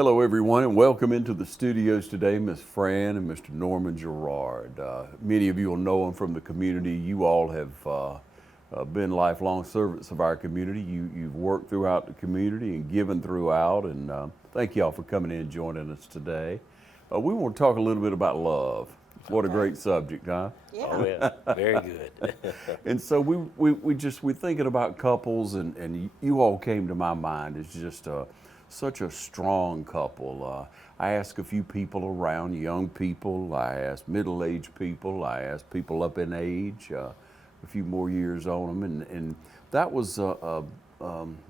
Hello, everyone, and welcome into the studios today, Miss Fran and Mr. Norman Jarrard. Many of you will know them from the community. You all have been lifelong servants of our community. You've worked throughout the community and given throughout, and thank you all for coming in and joining us today. We want to talk a little bit about love. What a great subject, huh? Yeah. Oh yeah, very good. And so we're thinking about couples, and you all came to my mind as just such a strong couple. I asked a few people around, young people, I asked middle-aged people, I asked people up in age, a few more years on them, and that was a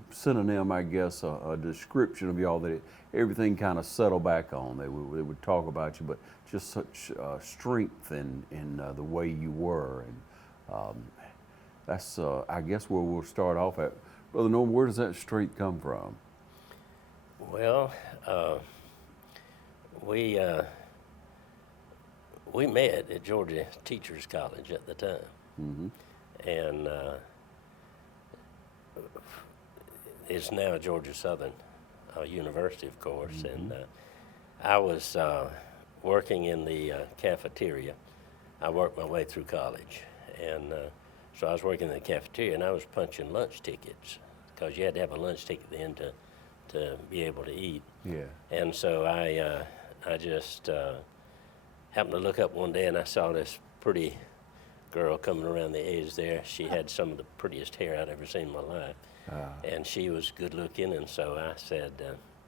synonym, I guess, a description of y'all that everything kind of settled back on. They would talk about you, but just such strength in the way you were, and that's I guess where we'll start off at. Brother Norman, where does that strength come from? Well, we met at Georgia Teachers College at the time, and it's now Georgia Southern University, of course. And I was working in the cafeteria. I worked my way through college, and so I was working in the cafeteria, and I was punching lunch tickets because you had to have a lunch ticket then to be able to eat. Yeah. And so I just happened to look up one day, and I saw this pretty girl coming around the edge there. She had some of the prettiest hair I'd ever seen in my life, and she was good looking. And so I said,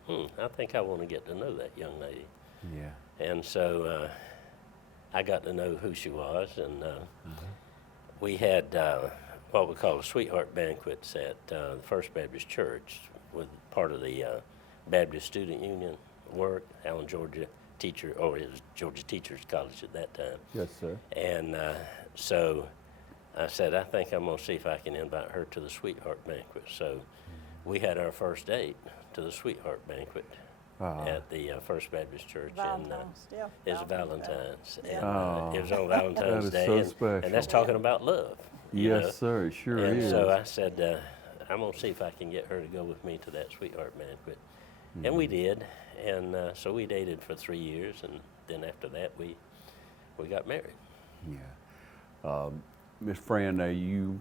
I think I want to get to know that young lady. Yeah. And so I got to know who she was, and we had what we call a sweetheart banquets at the First Baptist Church, with part of the Baptist Student Union work, Allen, Georgia teacher, or it was Georgia Teachers College at that time. Yes, sir. And so I said, I think I'm going to see if I can invite her to the sweetheart banquet. So we had our first date to the sweetheart banquet at the First Baptist Church. Valentine's, yeah. It was Valentine's. Yeah. And it was on Valentine's That is Day. so and, special. and that's talking about love. you know. Yes, sir, it sure And is. so I said, I'm going to see if I can get her to go with me to that sweetheart banquet. And we did. And so we dated for 3 years. And then after that, we got married. Yeah. Miss Fran, now you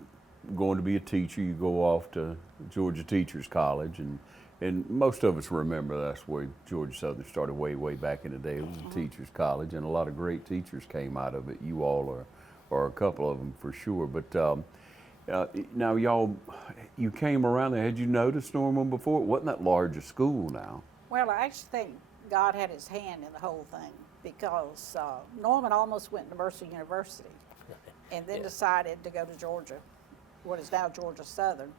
going to be a teacher, you go off to Georgia Teachers College, and most of us remember that's where Georgia Southern started way back in the day. It was a teachers college, and a lot of great teachers came out of it. You all are a couple of them for sure. But now y'all, you came around there. Had you noticed Norman before? It wasn't that large a school now. Well, I actually think God had his hand in the whole thing, because Norman almost went to Mercer University and then decided to go to Georgia, what is now Georgia Southern.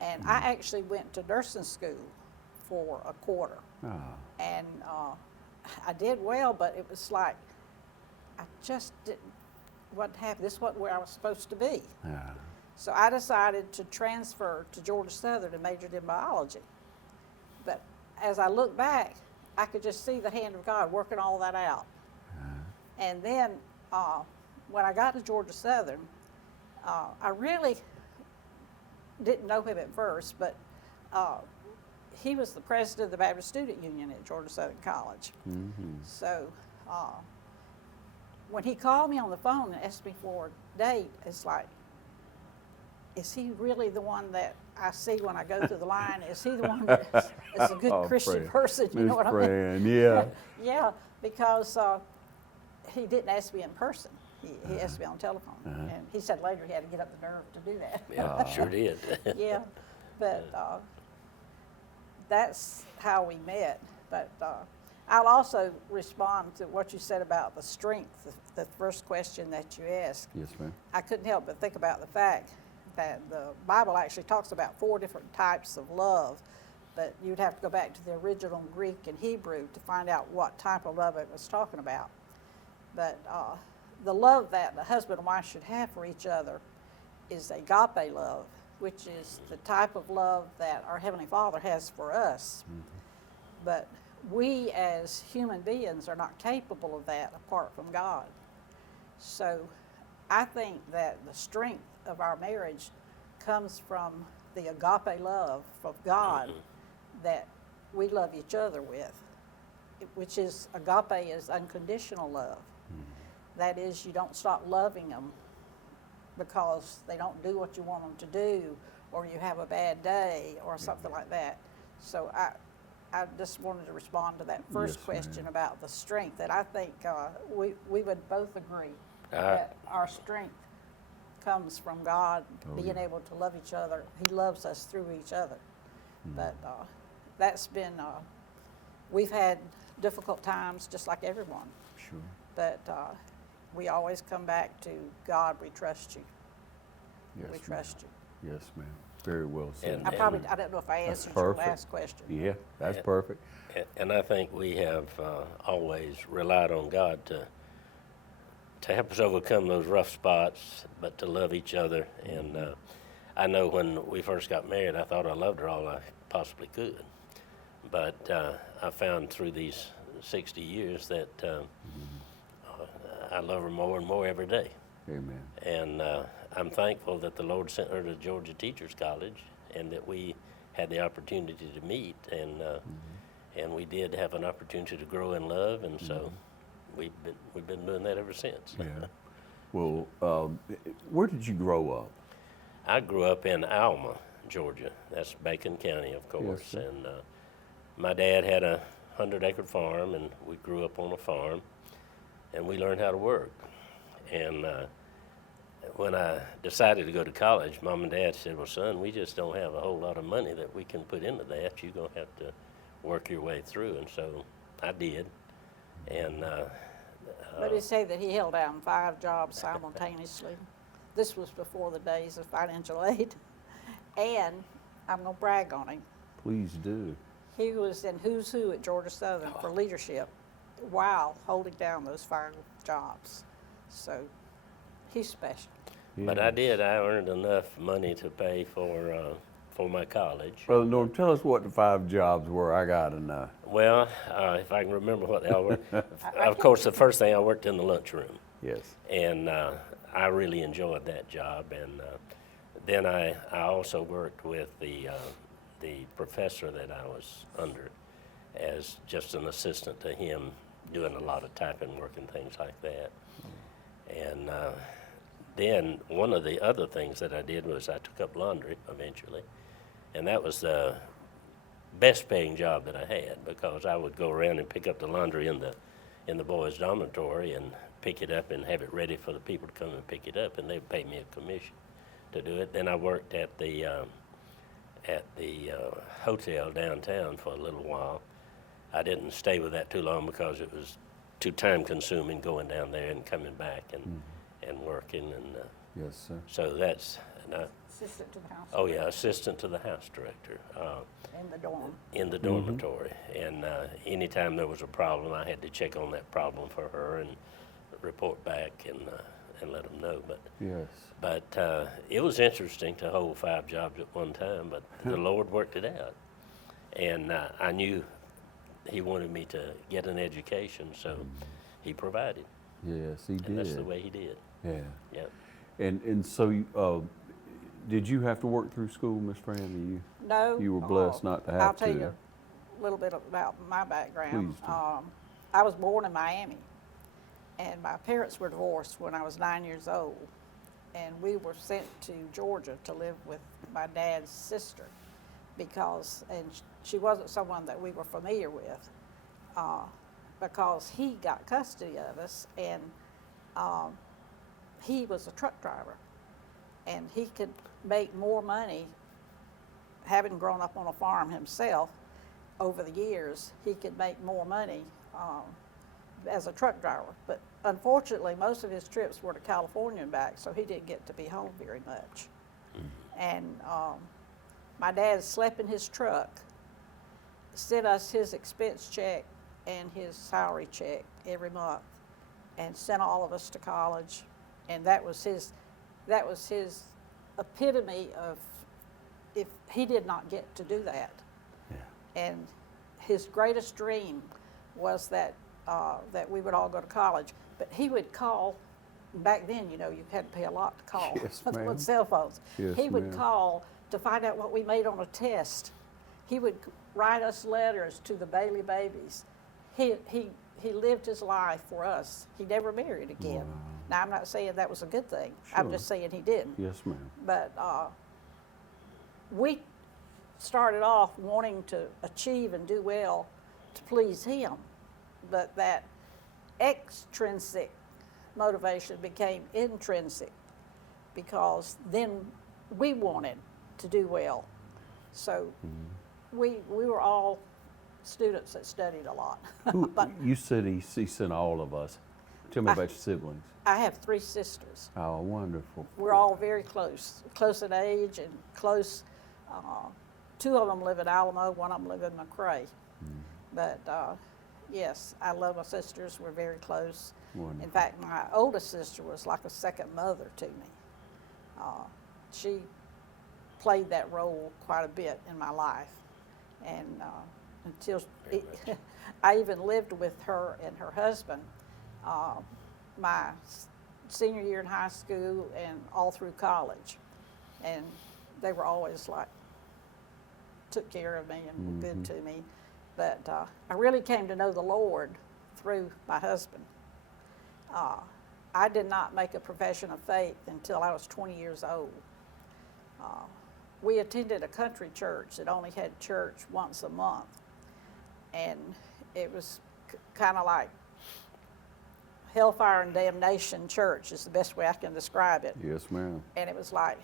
And I actually went to nursing school for a quarter. And I did well, but it was like, I just wasn't happy. This wasn't where I was supposed to be. So I decided to transfer to Georgia Southern and majored in biology. But as I look back, I could just see the hand of God working all that out. And then when I got to Georgia Southern, I really didn't know him at first, but he was the president of the Baptist Student Union at Georgia Southern College. So when he called me on the phone and asked me for a date, it's like, is he really the one that I see when I go through the line? Is he the one that is a good Christian person? You know what I mean? Yeah. Yeah, because he didn't ask me in person. He asked me on telephone. And he said later he had to get up the nerve to do that. Yeah, sure did. Yeah, but that's how we met. But I'll also respond to what you said about the strength, the first question that you asked. Yes, ma'am. I couldn't help but think about the fact that the Bible actually talks about 4 different types of love, but you'd have to go back to the original Greek and Hebrew to find out what type of love it was talking about. But the love that the husband and wife should have for each other is agape love, which is the type of love that our Heavenly Father has for us. But we as human beings are not capable of that apart from God. So I think that the strength of our marriage comes from the agape love of God that we love each other with. which is agape is unconditional love. That is, you don't stop loving them because they don't do what you want them to do, or you have a bad day, or something like that. So I just wanted to respond to that first Yes, question ma'am. about the strength. And I think we would both agree that our strength comes from God being able to love each other. He loves us through each other. But that's been, we've had difficult times just like everyone. Sure. But we always come back to God, we trust you. Yes, We ma'am. trust you. Yes, ma'am. Very well said. And- I don't know if I answered your perfect. last question. Yeah, that's Yeah. perfect. And I think we have always relied on God to help us overcome those rough spots, but to love each other. And I know when we first got married, I thought I loved her all I possibly could. But I found through these 60 years that I love her more and more every day. Amen. And I'm thankful that the Lord sent her to Georgia Teachers College and that we had the opportunity to meet. And we did have an opportunity to grow in love. And so we've been doing that ever since. Yeah. Well, where did you grow up? I grew up in Alma, Georgia. That's Bacon County, of course. sir. And my dad had a 100-acre farm, and we grew up on a farm, and we learned how to work. And when I decided to go to college, Mom and Dad said, well, son, we just don't have a whole lot of money that we can put into that. You're going to have to work your way through. And so I did. And But he said that he held down 5 jobs simultaneously. This was before the days of financial aid. And I'm going to brag on him. Please do. He was in Who's Who at Georgia Southern for leadership while holding down those 5 jobs. So he's special. But I did. I earned enough money to pay for my college. Brother Norm, tell us what the 5 jobs were. I got to know. Well, if I can remember what they all were. Of course, the first thing I worked in the lunchroom. Yes. And I really enjoyed that job. And then I also worked with the professor that I was under as just an assistant to him, doing a lot of typing work and things like that. And then one of the other things that I did was I took up laundry eventually. And that was the best paying job that I had, because I would go around and pick up the laundry in the boys' dormitory and pick it up and have it ready for the people to come and pick it up, and they'd pay me a commission to do it. Then I worked at the hotel downtown for a little while. I didn't stay with that too long because it was too time consuming going down there and coming back and working. And Yes, sir. so that's, Assistant to the house. oh yeah, assistant to the house director. In the dorm. In the dormitory. And anytime there was a problem, I had to check on that problem for her and report back and let them know. But Yes. it was interesting to hold 5 jobs at one time, but the Lord worked it out. And I knew He wanted me to get an education, so He provided. Yes, he did. And that's the way He did. Yeah. Yeah. And so, did you have to work through school, Miss Fran? No. You were blessed not to have I'll tell to. you a little bit about my background. Please do. I was born in Miami, and my parents were divorced when I was 9 years old, and we were sent to Georgia to live with my dad's sister because, and she wasn't someone that we were familiar with, because he got custody of us, and he was a truck driver, and he could make more money having grown up on a farm himself. Over the years, he could make more money as a truck driver. But unfortunately, most of his trips were to California and back, so he didn't get to be home very much. And my dad slept in his truck, sent us his expense check and his salary check every month, and sent all of us to college. And that was his epitome of, if he did not get to do that. Yeah. And his greatest dream was that that we would all go to college. But he would call. Back then, you know, you had to pay a lot to call Yes, ma'am. with cell phones. Yes, He would ma'am. call to find out what we made on a test. He would write us letters to the Bailey babies. he lived his life for us. He never married again. Wow. Now, I'm not saying that was a good thing. I'm Sure. just saying he didn't. Yes, ma'am. But we started off wanting to achieve and do well to please him. But that extrinsic motivation became intrinsic, because then we wanted to do well. So we were all students that studied a lot. But You said he sent all of us. Tell me about your siblings. I have 3 sisters. Oh, wonderful. We're all very close in age and close. 2 of them live in Alamo, 1 of them live in McRae. But yes, I love my sisters. We're very close. Wonderful. In fact, my oldest sister was like a second mother to me. She played that role quite a bit in my life, and until I even lived with her and her husband my senior year in high school and all through college, and they were always like took care of me and were good to me. But I really came to know the Lord through my husband. I did not make a profession of faith until I was 20 years old. We attended a country church that only had church once a month, and it was kind of like hellfire and damnation church is the best way I can describe it. Yes, ma'am. And it was like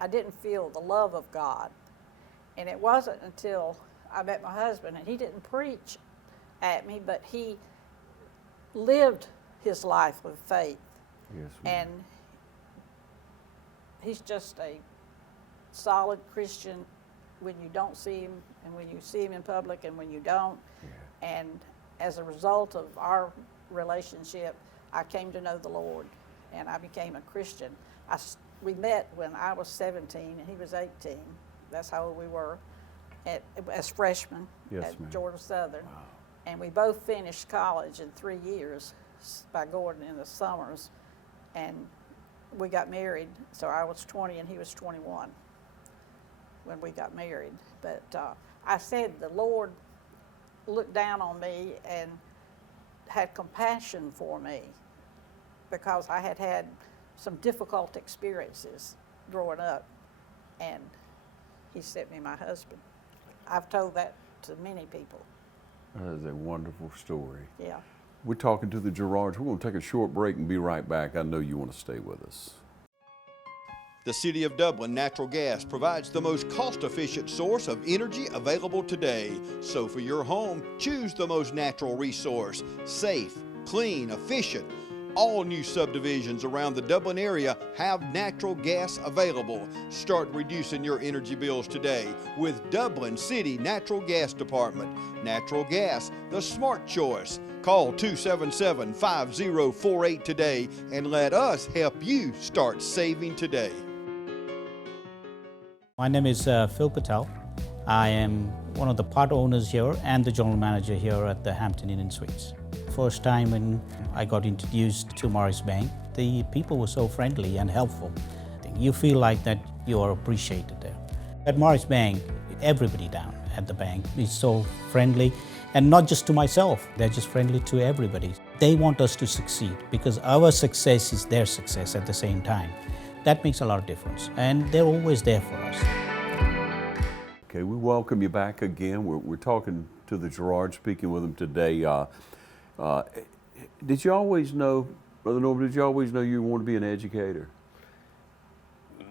I didn't feel the love of God. And it wasn't until I met my husband, and he didn't preach at me, but he lived his life with faith. Yes, ma'am. And he's just a solid Christian when you don't see him, and when you see him in public, and when you don't. Yeah. And as a result of our relationship, I came to know the Lord, and I became a Christian. We met when I was 17 and he was 18. That's how old we were as freshmen Yes, at ma'am. Georgia Southern. Wow. And we both finished college in 3 years by going in the summers. And we got married, so I was 20 and he was 21 when we got married. But I said the Lord looked down on me and had compassion for me, because I had had some difficult experiences growing up, and he sent me my husband. I've told that to many people. That is a wonderful story. Yeah. We're talking to the Jarrards. We're going to take a short break and be right back. I know you want to stay with us. The City of Dublin Natural Gas provides the most cost-efficient source of energy available today. So for your home, choose the most natural resource. Safe, clean, efficient. All new subdivisions around the Dublin area have natural gas available. Start reducing your energy bills today with Dublin City Natural Gas Department. Natural gas, the smart choice. Call 277-5048 today and let us help you start saving today. My name is Phil Patel. I am one of the part owners here and the general manager here at the Hampton Inn and Suites. First time when I got introduced to Morris Bank, the people were so friendly and helpful. You feel like that you are appreciated there. At Morris Bank, everybody down at the bank is so friendly, and not just to myself, they're just friendly to everybody. They want us to succeed because our success is their success at the same time. That makes a lot of difference, and they're always there for us. Okay, we welcome you back again. We're talking to the Jarrards, speaking with them today. Did you always know, Brother Norman, did you always know you wanted to be an educator?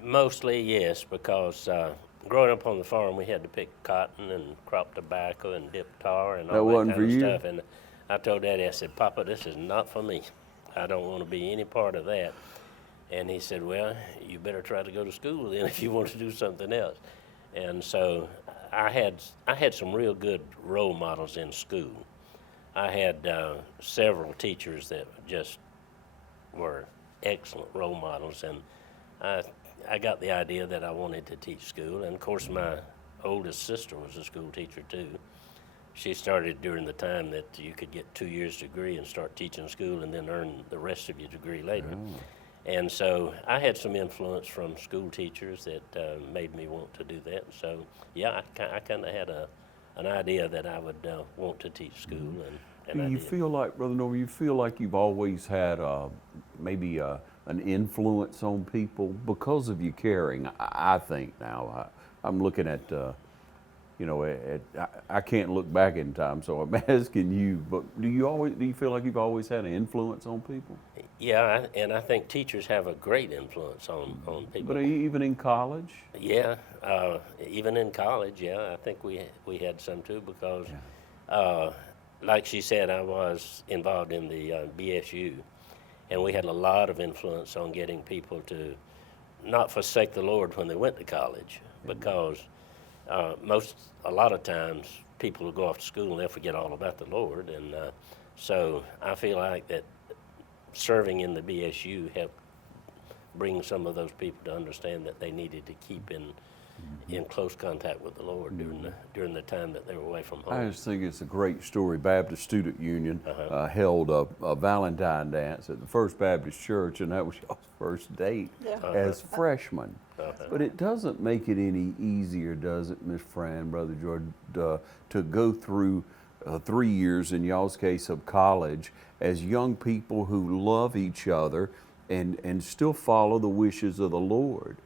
Mostly, yes, because growing up on the farm, we had to pick cotton and crop tobacco and dip tar and That all that wasn't kind for of you? stuff. And I told Daddy, I said, Papa, this is not for me. I don't want to be any part of that. And he said, well, you better try to go to school then if you want to do something else. And so I had some real good role models in school. I had several teachers that just were excellent role models, and I got the idea that I wanted to teach school. And of course, my oldest sister was a school teacher too. She started during the time that you could get 2 years degree and start teaching school and then earn the rest of your degree later. Oh. And so I had some influence from school teachers that made me want to do that. So yeah, I kind of had a an idea that I would want to teach school, and Do I you did. feel like, Brother Norman, you feel like you've always had maybe an influence on people because of your caring? I think now. I'm looking at, I can't look back in time, so I'm asking you, but do you feel like you've always had an influence on people? Yeah, and I think teachers have a great influence on people. But even in college? Yeah, even in college, yeah, I think we had some too because, like she said, I was involved in the BSU, and we had a lot of influence on getting people to not forsake the Lord when they went to college, because a lot of times people will go off to school and they'll forget all about the Lord, and so I feel like that serving in the BSU helped bring some of those people to understand that they needed to keep in close contact with the Lord during the time that they were away from home. I just think it's a great story. Baptist Student Union held a Valentine dance at the First Baptist Church, and that was y'all's first date as freshmen. But it doesn't make it any easier, does it, Miss Fran, Brother Jordan, to go through 3 years, in y'all's case, of college as young people who love each other and still follow the wishes of the Lord.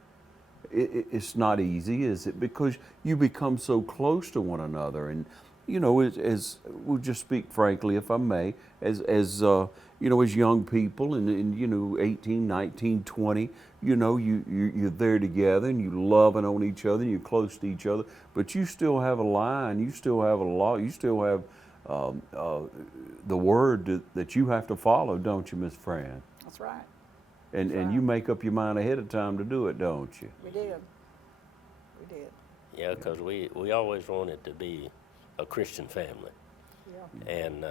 It's not easy, is it? Because you become so close to one another, and as we'll just speak frankly, if I may, as young people, and 18, 19, 20, you're there together, and you loving on each other, and you're close to each other, but you still have a line, you still have a law, you still have the word that you have to follow, don't you, Miss Fran? That's right. And you make up your mind ahead of time to do it, don't you? We did. We did. Yeah, because we always wanted to be a Christian family. Yeah. And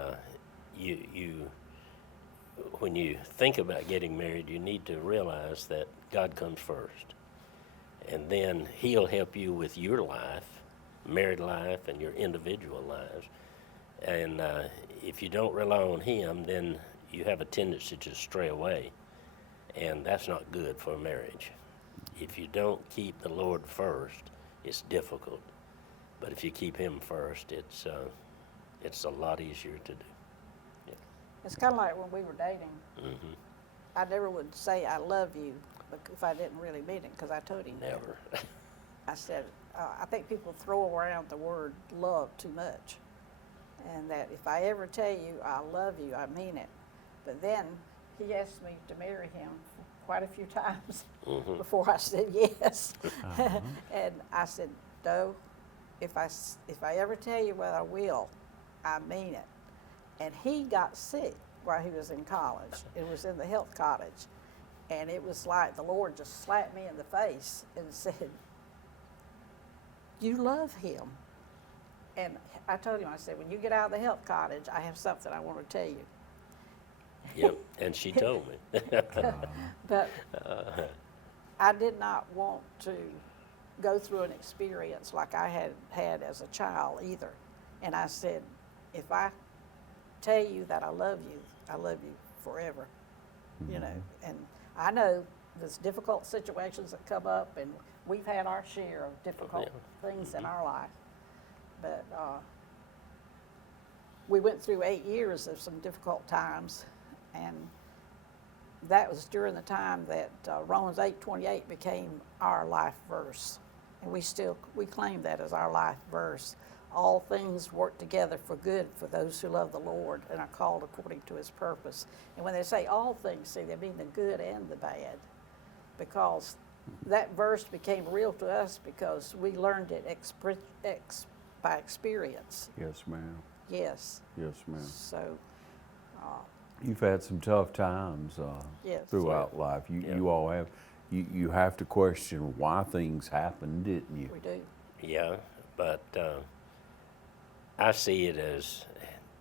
when you think about getting married, you need to realize that God comes first. And then He'll help you with your life, married life, and your individual lives. And if you don't rely on Him, then you have a tendency to stray away. And that's not good for a marriage. If you don't keep the Lord first, it's difficult. But if you keep Him first, it's a lot easier to do. Yeah. It's kind of like when we were dating. Mm-hmm. I never would say I love you if I didn't really mean it, because I told him that. Never. I said, I think people throw around the word love too much. And that if I ever tell you I love you, I mean it. But then he asked me to marry him quite a few times before I said yes. And I said, no, if I ever tell you what I will, I mean it. And he got sick while he was in college. It was in the health cottage. And it was like the Lord just slapped me in the face and said, you love him. And I told him, I said, when you get out of the health cottage, I have something I want to tell you. Yep, and she told me. But I did not want to go through an experience like I had had as a child either. And I said, if I tell you that I love you forever, you know. And I know there's difficult situations that come up, and we've had our share of difficult things in our life. But we went through 8 years of some difficult times, and that was during the time that Romans 8:28 became our life verse. And we claim that as our life verse. All things work together for good for those who love the Lord and are called according to His purpose. And when they say all things, see, they mean the good and the bad, because that verse became real to us because we learned it by experience. Yes, ma'am. Yes. Yes, ma'am. So. You've had some tough times Yes. throughout life. You all have. You have to question why things happen, didn't you? We do. Yeah, but I see it as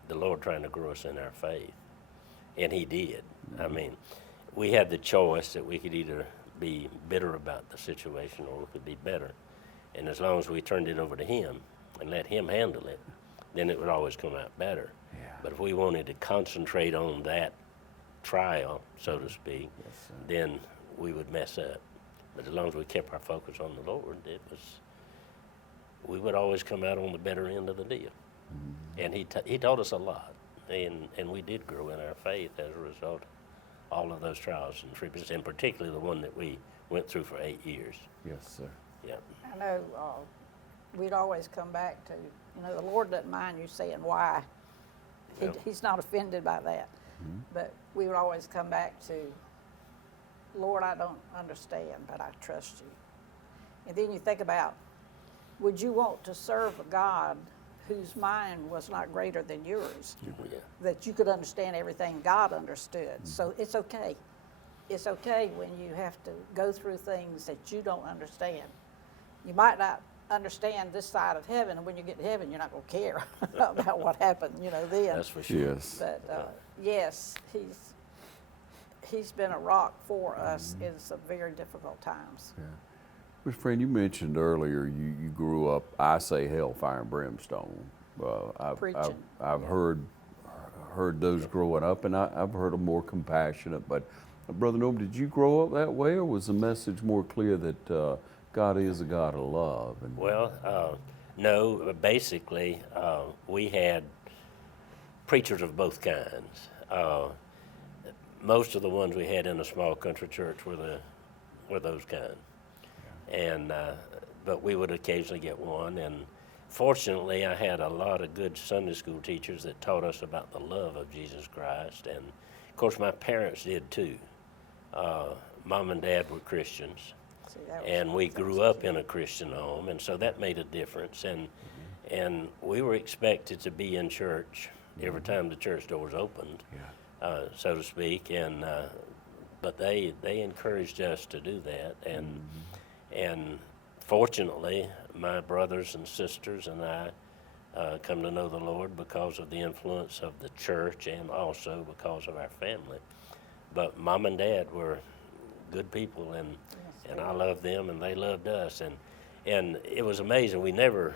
the Lord trying to grow us in our faith, and He did. I mean, we had the choice that we could either be bitter about the situation or we could be better. And as long as we turned it over to Him and let Him handle it, then it would always come out better. Yeah. But if we wanted to concentrate on that trial, so to speak, then we would mess up. But as long as we kept our focus on the Lord, we would always come out on the better end of the deal. And he taught us a lot, and we did grow in our faith as a result of all of those trials and tribulations, and particularly the one that we went through for 8 years. Yes, sir. Yeah. I know we'd always come back to, the Lord doesn't mind you saying why. Yeah. He's not offended by that. But we would always come back to, Lord, I don't understand, but I trust you. And then you think about, would you want to serve a God whose mind was not greater than yours? Yeah. That you could understand everything God understood. So it's okay. It's okay when you have to go through things that you don't understand. You might not understand this side of heaven, and when you get to heaven, you're not going to care about what happened, then. That's for sure. Yes. But yes, he's been a rock for us in some very difficult times. Yeah. Well, Fran, you mentioned earlier you grew up, I say hellfire and brimstone. Preaching. I've heard those growing up, and I've heard them more compassionate. But Brother Norm, did you grow up that way, or was the message more clear that God is a God of love? Well, no, basically, we had preachers of both kinds. Most of the ones we had in a small country church were those kind. And but we would occasionally get one, and fortunately I had a lot of good Sunday school teachers that taught us about the love of Jesus Christ, and of course my parents did too. Mom and Dad were Christians, See, that was and we grew up in a Christian home, and so that made a difference. And we were expected to be in church every time the church doors opened, so to speak. And but they encouraged us to do that, and fortunately, my brothers and sisters and I come to know the Lord because of the influence of the church and also because of our family. But Mom and Dad were good people, and I loved them, and they loved us, and it was amazing. We never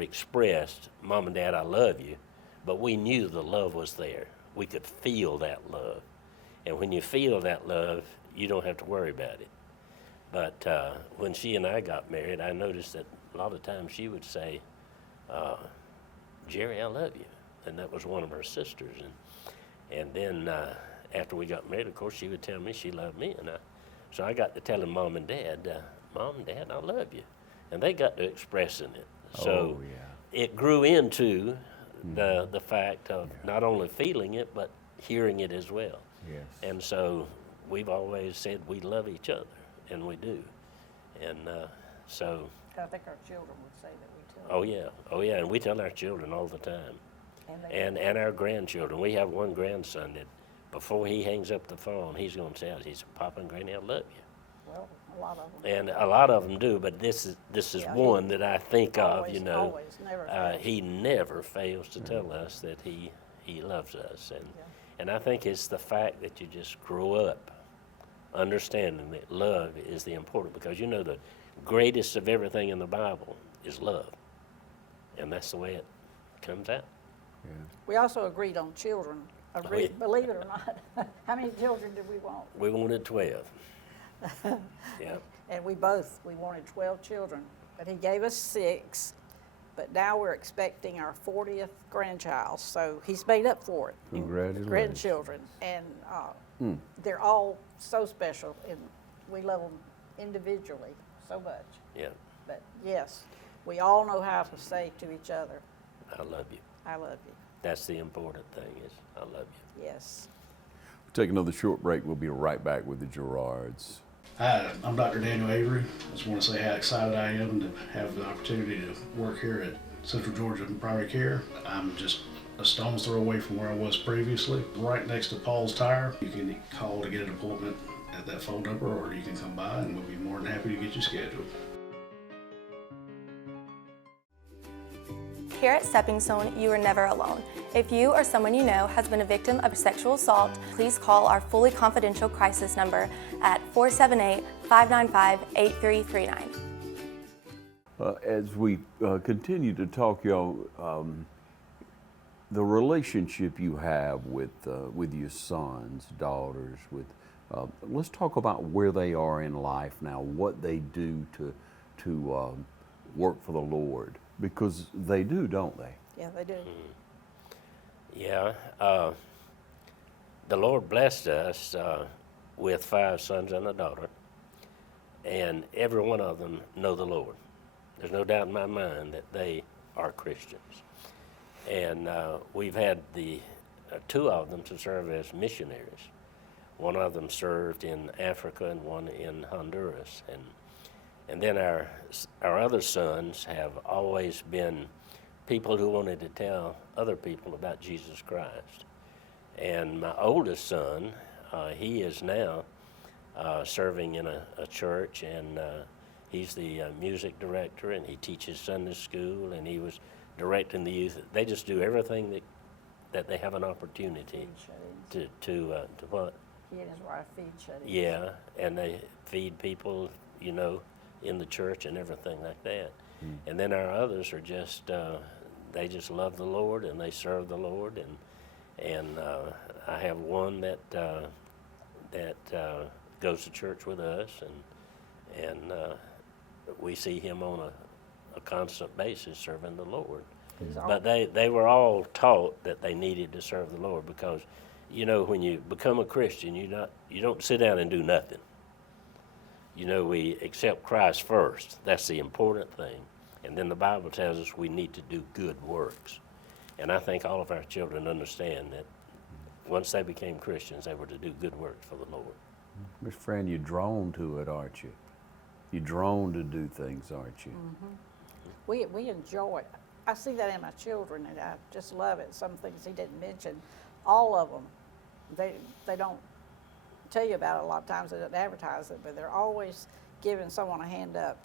expressed, Mom and Dad, I love you, but we knew the love was there. We could feel that love, and when you feel that love, you don't have to worry about it. But when she and I got married, I noticed that a lot of times she would say, Jerry, I love you. And that was one of her sisters. And then after we got married, of course, she would tell me she loved me. So I got to telling Mom and Dad, Mom and Dad, I love you. And they got to expressing it. So it grew into the fact of not only feeling it, but hearing it as well. Yes. And so we've always said we love each other. And we do, and so. I think our children would say that we too. Oh yeah, and we tell our children all the time, and our grandchildren. We have one grandson that, before he hangs up the phone, he's going to tell us, he said, Papa and Granny, I love you. Well, a lot of them. And a lot of them do, but this is one that I think of. Always, never fails. He never fails to tell us that he loves us, and I think it's the fact that you just grow up understanding that love is the important, because the greatest of everything in the Bible is love, and that's the way it comes out. Yeah. We also agreed on children. Believe it or not. How many children did we want? We wanted 12. Yeah. And we wanted 12 children, but he gave us 6. But now we're expecting our 40th grandchild, so he's made up for it. Congratulations. Grandchildren, and they're all so special, and we love them individually so much. Yeah. But yes, we all know how to say to each other, I love you. I love you. That's the important thing, is I love you. Yes. We'll take another short break. We'll be right back with the Jarrards. Hi, I'm Dr. Daniel Avery. I just want to say how excited I am to have the opportunity to work here at Central Georgia Primary Care. I'm just a stone's throw away from where I was previously, right next to Paul's Tire. You can call to get an appointment at that phone number, or you can come by and we'll be more than happy to get you scheduled. Here at Stepping Stone, you are never alone. If you or someone you know has been a victim of sexual assault, please call our fully confidential crisis number at 478-595-8339. As we continue to talk, y'all, the relationship you have with your sons, daughters, let's talk about where they are in life now, what they do to work for the Lord? Because they do, don't they? Yeah, they do. Yeah, the Lord blessed us with 5 sons and a daughter, and every one of them know the Lord. There's no doubt in my mind that they are Christians. And we've had the 2 of them to serve as missionaries. One of them served in Africa and one in Honduras. And then our other sons have always been people who wanted to tell other people about Jesus Christ. And my oldest son, he is now serving in a church, and he's the music director, and he teaches Sunday school, and he was directing the youth. They just do everything that they have an opportunity to what? He is where I feed shut-ins. Yeah, and they feed people, you know, in the church and everything like that. And then our others are just, they just love the Lord and they serve the Lord. And I have one that goes to church with us, and we see him on a constant basis serving the Lord. But they were all taught that they needed to serve the Lord, because, you know, when you become a Christian, you don't sit down and do nothing. You know, we accept Christ first. That's the important thing. And then the Bible tells us we need to do good works. And I think all of our children understand that once they became Christians, they were to do good works for the Lord. Miss Fran, you're drawn to it, aren't you? You're drawn to do things, aren't you? We enjoy it. I see that in my children, and I just love it. Some things he didn't mention, all of them, they don't tell you about it a lot of times. They don't advertise it, but they're always giving someone a hand up.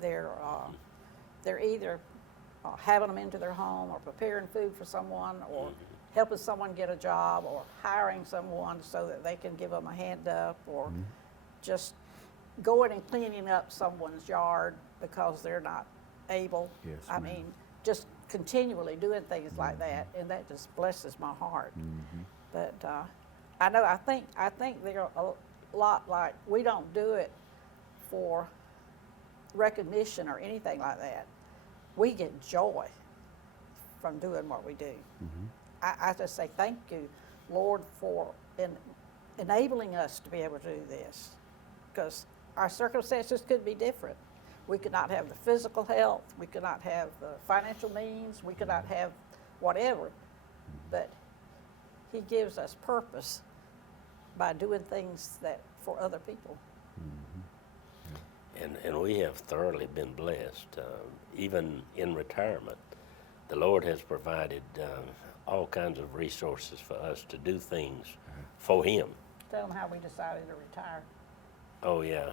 They're either having them into their home, or preparing food for someone, or helping someone get a job, or hiring someone so that they can give them a hand up, or just going and cleaning up someone's yard because they're not able. Yes, I ma'am. mean, just continually doing things like that, and that just blesses my heart. But I think they're a lot like, we don't do it for recognition or anything like that. We get joy from doing what we do. I just say thank you, Lord, for enabling us to be able to do this, because our circumstances could be different. We could not have the physical health, we could not have the financial means, we could not have whatever, but he gives us purpose by doing things that for other people. And we have thoroughly been blessed. Even in retirement, the Lord has provided all kinds of resources for us to do things for Him. Tell them how we decided to retire. Oh, yeah.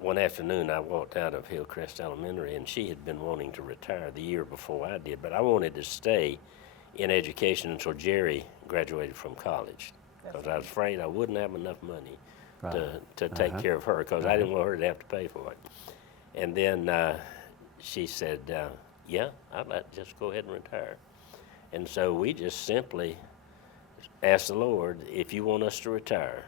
One afternoon, I walked out of Hillcrest Elementary, and she had been wanting to retire the year before I did, but I wanted to stay in education until Jerry graduated from college, because I was afraid I wouldn't have enough money to take care of her, because I didn't want her to have to pay for it. And then she said, yeah, I'd like to just go ahead and retire. And so we just simply asked the Lord, if you want us to retire,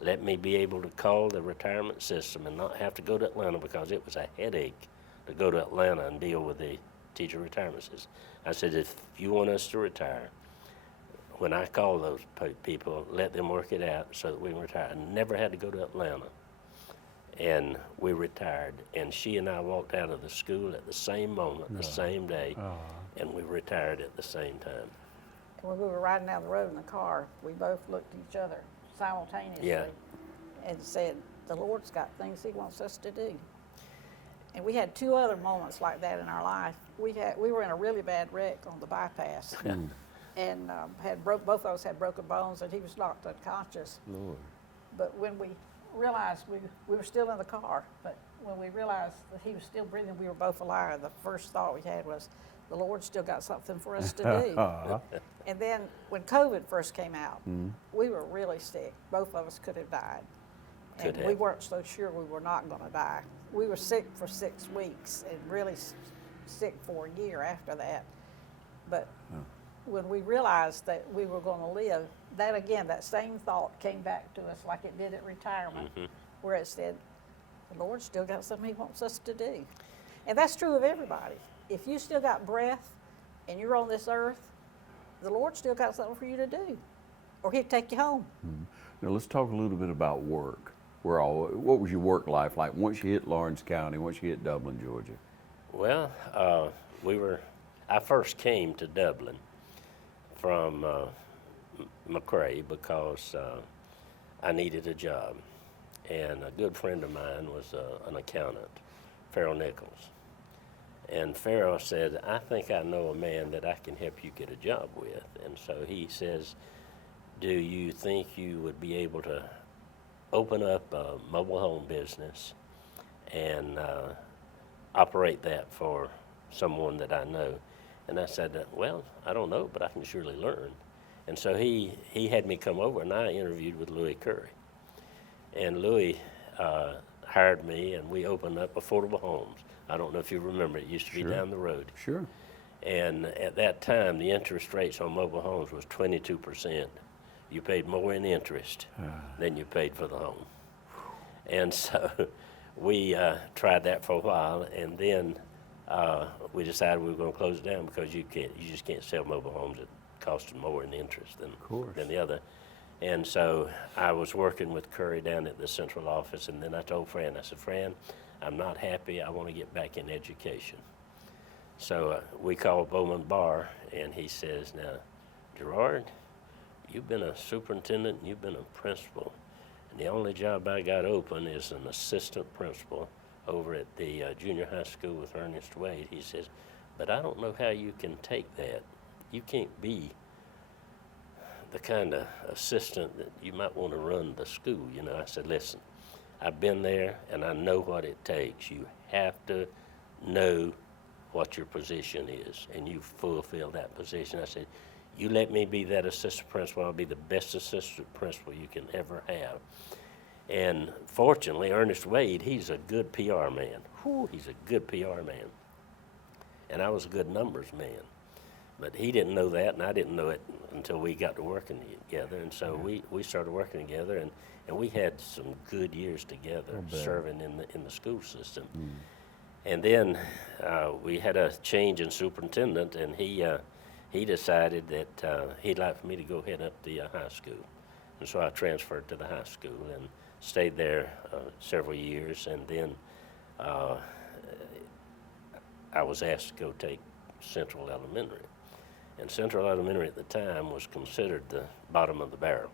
let me be able to call the retirement system and not have to go to Atlanta, because it was a headache to go to Atlanta and deal with the teacher retirement system. I said, if you want us to retire, when I call those people, let them work it out so that we can retire. I never had to go to Atlanta. And we retired, and she and I walked out of the school at the same moment, the same day, and we retired at the same time. When we were riding down the road in the car, we both looked at each other simultaneously and said, the Lord's got things He wants us to do. And we had 2 other moments like that in our life. We were in a really bad wreck on the bypass, and both of us had broken bones, and he was knocked unconscious. Lord. But when we realized we were still in the car, but when we realized that he was still breathing, we were both alive, the first thought we had was, the Lord still got something for us to do. And then when COVID first came out, we were really sick. Both of us could have died. And we weren't so sure we were not going to die. We were sick for 6 weeks and really sick for a year after that. But when we realized that we were going to live, that same thought came back to us like it did at retirement, where it said, The Lord still got something He wants us to do. And that's true of everybody. If you still got breath and you're on this earth, the Lord still got something for you to do, or He'd take you home. Now let's talk a little bit about work. What was your work life like once you hit Lawrence County, once you hit Dublin, Georgia? Well, I first came to Dublin from McRae because I needed a job. And a good friend of mine was an accountant, Farrell Nichols. And Farrell said, I think I know a man that I can help you get a job with. And so he says, do you think you would be able to open up a mobile home business and operate that for someone that I know? And I said, well, I don't know, but I can surely learn. And so he had me come over, and I interviewed with Louis Curry. And Louis hired me, and we opened up affordable homes. I don't know if you remember, it used to be down the road. Sure. And at that time, the interest rates on mobile homes was 22%. You paid more in interest than you paid for the home. And so we tried that for a while, and then we decided we were going to close it down because you just can't sell mobile homes that cost more in interest than the other. And so I was working with Curry down at the central office, and then I told Fran, I said, Fran, I'm not happy. I want to get back in education. So we called Bowman Barr, and he says, now, Jarrard, you've been a superintendent and you've been a principal, and the only job I got open is an assistant principal over at the junior high school with Ernest Wade. He says, but I don't know how you can take that. You can't be the kind of assistant that you might want to run the school. You know, I said, listen, I've been there and I know what it takes. You have to know what your position is, and you fulfill that position. I said, you let me be that assistant principal, I'll be the best assistant principal you can ever have. And fortunately, Ernest Wade, he's a good PR man. Whew, he's a good PR man. And I was a good numbers man. But he didn't know that, and I didn't know it until we got to working together. And so we started working together, and we had some good years together serving in the school system. And then we had a change in superintendent, and he decided that he'd like for me to go head up the high school. And so I transferred to the high school and stayed there several years, and then I was asked to go take Central Elementary. And Central Elementary at the time was considered the bottom of the barrel.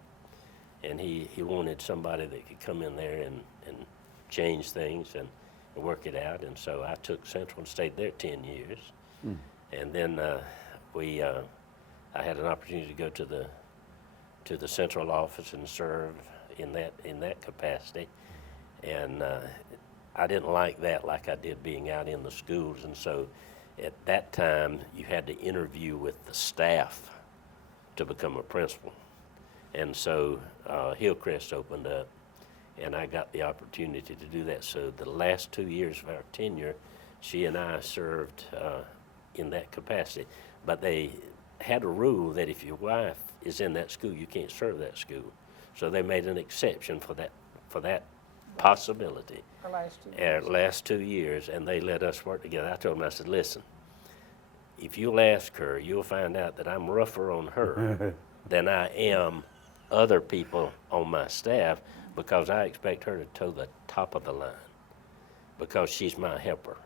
And he wanted somebody that could come in there and change things and work it out. And so I took Central and stayed there 10 years. And then I had an opportunity to go to the central office and serve in that capacity. And I didn't like that like I did being out in the schools. And so at that time, you had to interview with the staff to become a principal. And so Hillcrest opened up, and I got the opportunity to do that. So the last 2 years of our tenure, she and I served in that capacity. But they had a rule that if your wife is in that school, you can't serve that school. So they made an exception for that possibility. Our last 2 years, and they let us work together. I told them, I said, listen, if you'll ask her, you'll find out that I'm rougher on her than I am other people on my staff, because I expect her to toe the top of the line because she's my helper.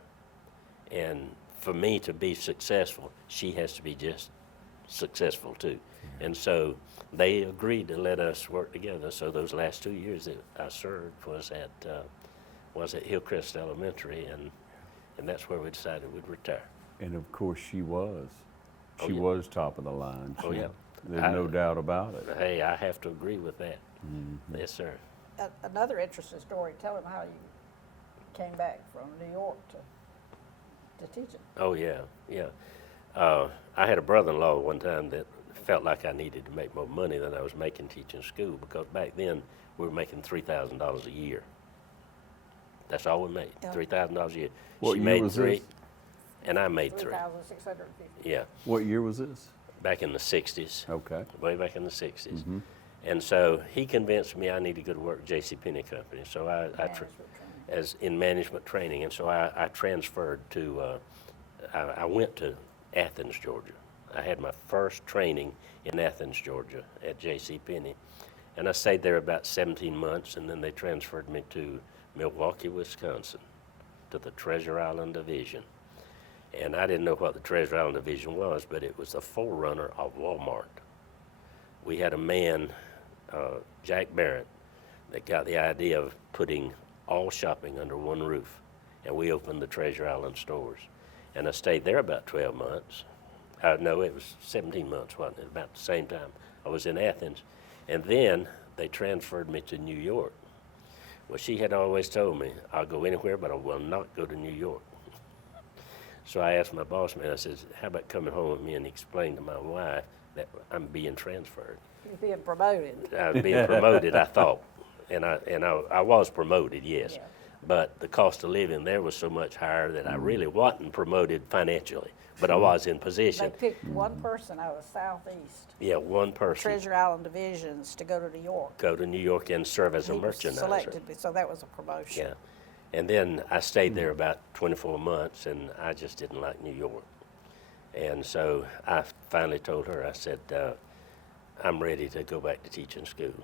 And for me to be successful, she has to be just successful too. And so they agreed to let us work together. So those last 2 years that I served was at Hillcrest Elementary, and that's where we decided we'd retire. And of course she was. She was top of the line. Oh, yeah. There's no doubt about it. Hey, I have to agree with that. Yes, sir. Another interesting story. Tell him how you came back from New York to teach it. Oh, yeah, yeah. I had a brother-in-law one time that felt like I needed to make more money than I was making teaching school, because back then we were making $3,000 a year. That's all we made, $3,000 a year. What she year made was three, this? and I made three. 3,650. Yeah, What year was this? back in the 60s, Okay. way back in the 60s. And so he convinced me I need to go to work at JCPenney Company. So as in management training, and so I transferred to, I went to Athens, Georgia. I had my first training in Athens, Georgia at J.C. Penney, and I stayed there about 17 months, and then they transferred me to Milwaukee, Wisconsin, to the Treasure Island Division. And I didn't know what the Treasure Island Division was, but it was the forerunner of Walmart. We had a man, Jack Barrett, that got the idea of putting all shopping under one roof, and we opened the Treasure Island stores. And I stayed there about 12 months. No, it was 17 months, wasn't it? About the same time I was in Athens. And then they transferred me to New York. Well, she had always told me, I'll go anywhere, but I will not go to New York. So I asked my boss man, I said, how about coming home with me and explain to my wife that I'm being transferred? You're being promoted. I was being promoted, I thought. And I was promoted, yes. Yeah. But the cost of living there was so much higher that I really wasn't promoted financially, but I was in They position. picked one person out of the Southeast, Yeah, one person Treasure Island divisions, to go to New York. go to New York and serve as a He was merchandiser. selected, so that was a promotion. Yeah. And then I stayed there about 24 months, and I just didn't like New York. And so I finally told her, I said, I'm ready to go back to teaching school.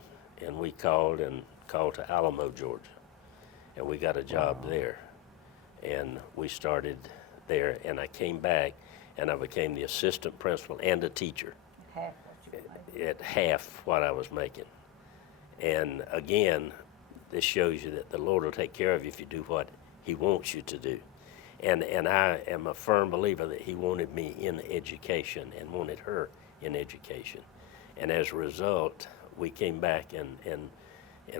And we called to Alamo, Georgia. And we got a job there. And we started there, and I came back, and I became the assistant principal and a teacher Half what you were making. at half what I was making. And again, this shows you that the Lord will take care of you if you do what He wants you to do. And I am a firm believer that He wanted me in education and wanted her in education. And as a result, we came back and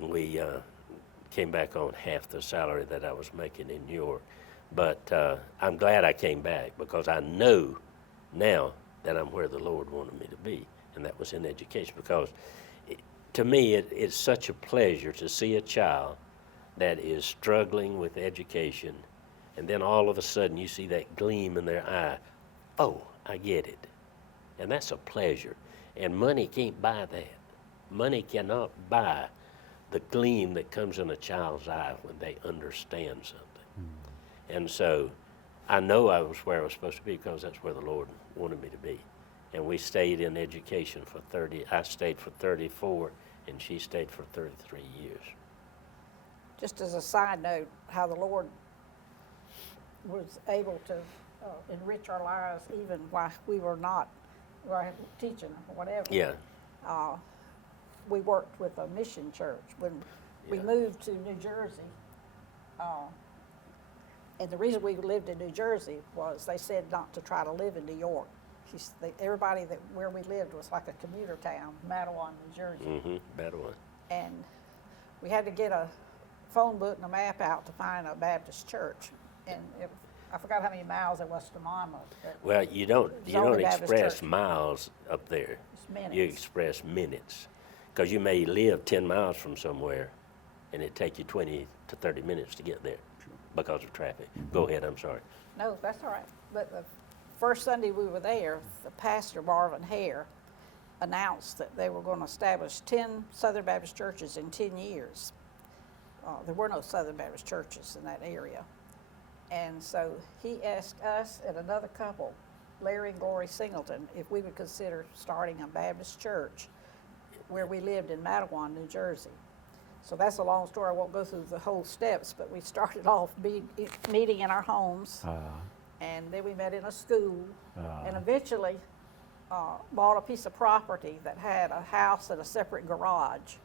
we came back on half the salary that I was making in New York. But I'm glad I came back, because I know now that I'm where the Lord wanted me to be, and that was in education. Because to me, it's such a pleasure to see a child that is struggling with education, and then all of a sudden you see that gleam in their eye. Oh, I get it. And that's a pleasure. And money can't buy that. Money cannot buy the gleam that comes in a child's eye when they understand something. And so I know I was where I was supposed to be, because that's where the Lord wanted me to be. And we stayed in education for I stayed for 34, and she stayed for 33 years. Just as a side note, how the Lord was able to enrich our lives even while we were not teaching or whatever. Yeah. We worked with a mission church when we moved to New Jersey. And the reason we lived in New Jersey was they said not to try to live in New York. Everybody where we lived was like a commuter town, Matawan, New Jersey. Mm-hmm. Better one. And we had to get a phone book and a map out to find a Baptist church. And I forgot how many miles it was to Monmouth. Well, you don't Baptist express church. miles up there. It's minutes. You express minutes, because you may live 10 miles from somewhere, and it take you 20 to 30 minutes to get there because of traffic. Go ahead. I'm sorry. No, that's all right. But the first Sunday we were there, the pastor, Marvin Hare, announced that they were going to establish 10 Southern Baptist churches in 10 years. There were no Southern Baptist churches in that area. And so he asked us and another couple, Larry and Glory Singleton, if we would consider starting a Baptist church where we lived in Matawan, New Jersey. So that's a long story. I won't go through the whole steps, but we started off meeting in our homes, and then we met in a school, and eventually bought a piece of property that had a house and a separate garage.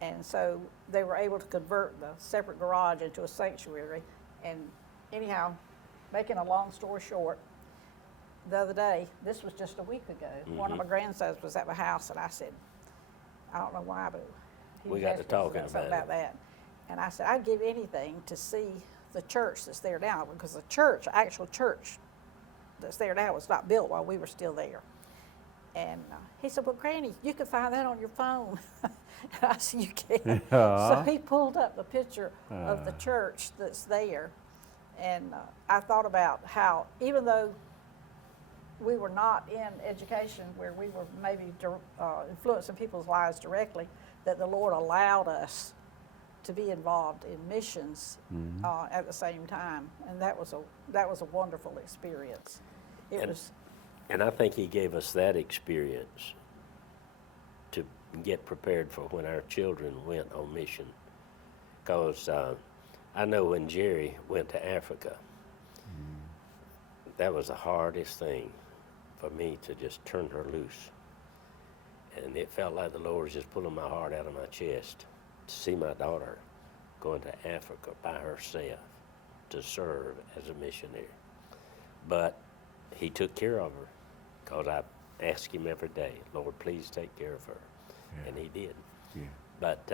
And so they were able to convert the separate garage into a sanctuary. And anyhow, making a long story short, the other day, this was just a week ago, one of my grandsons was at my house, and I said, I don't know why, but he We got to asked me talking something about it. that. And I said, I'd give anything to see the church that's there now, because the church, actual church that's there now, was not built while we were still there. And he said, well, Granny, you can find that on your phone. And I said, you can. So he pulled up the picture of the church that's there. And I thought about how, even though we were not in education where we were maybe influencing people's lives directly, that the Lord allowed us to be involved in missions at the same time, and that was a wonderful experience. And I think he gave us that experience to get prepared for when our children went on mission. Because I know when Jerry went to Africa, that was the hardest thing for me, to just turn her loose. And it felt like the Lord was just pulling my heart out of my chest to see my daughter going to Africa by herself to serve as a missionary. But he took care of her, because I asked him every day, Lord, please take care of her. Yeah. And he did. Yeah. But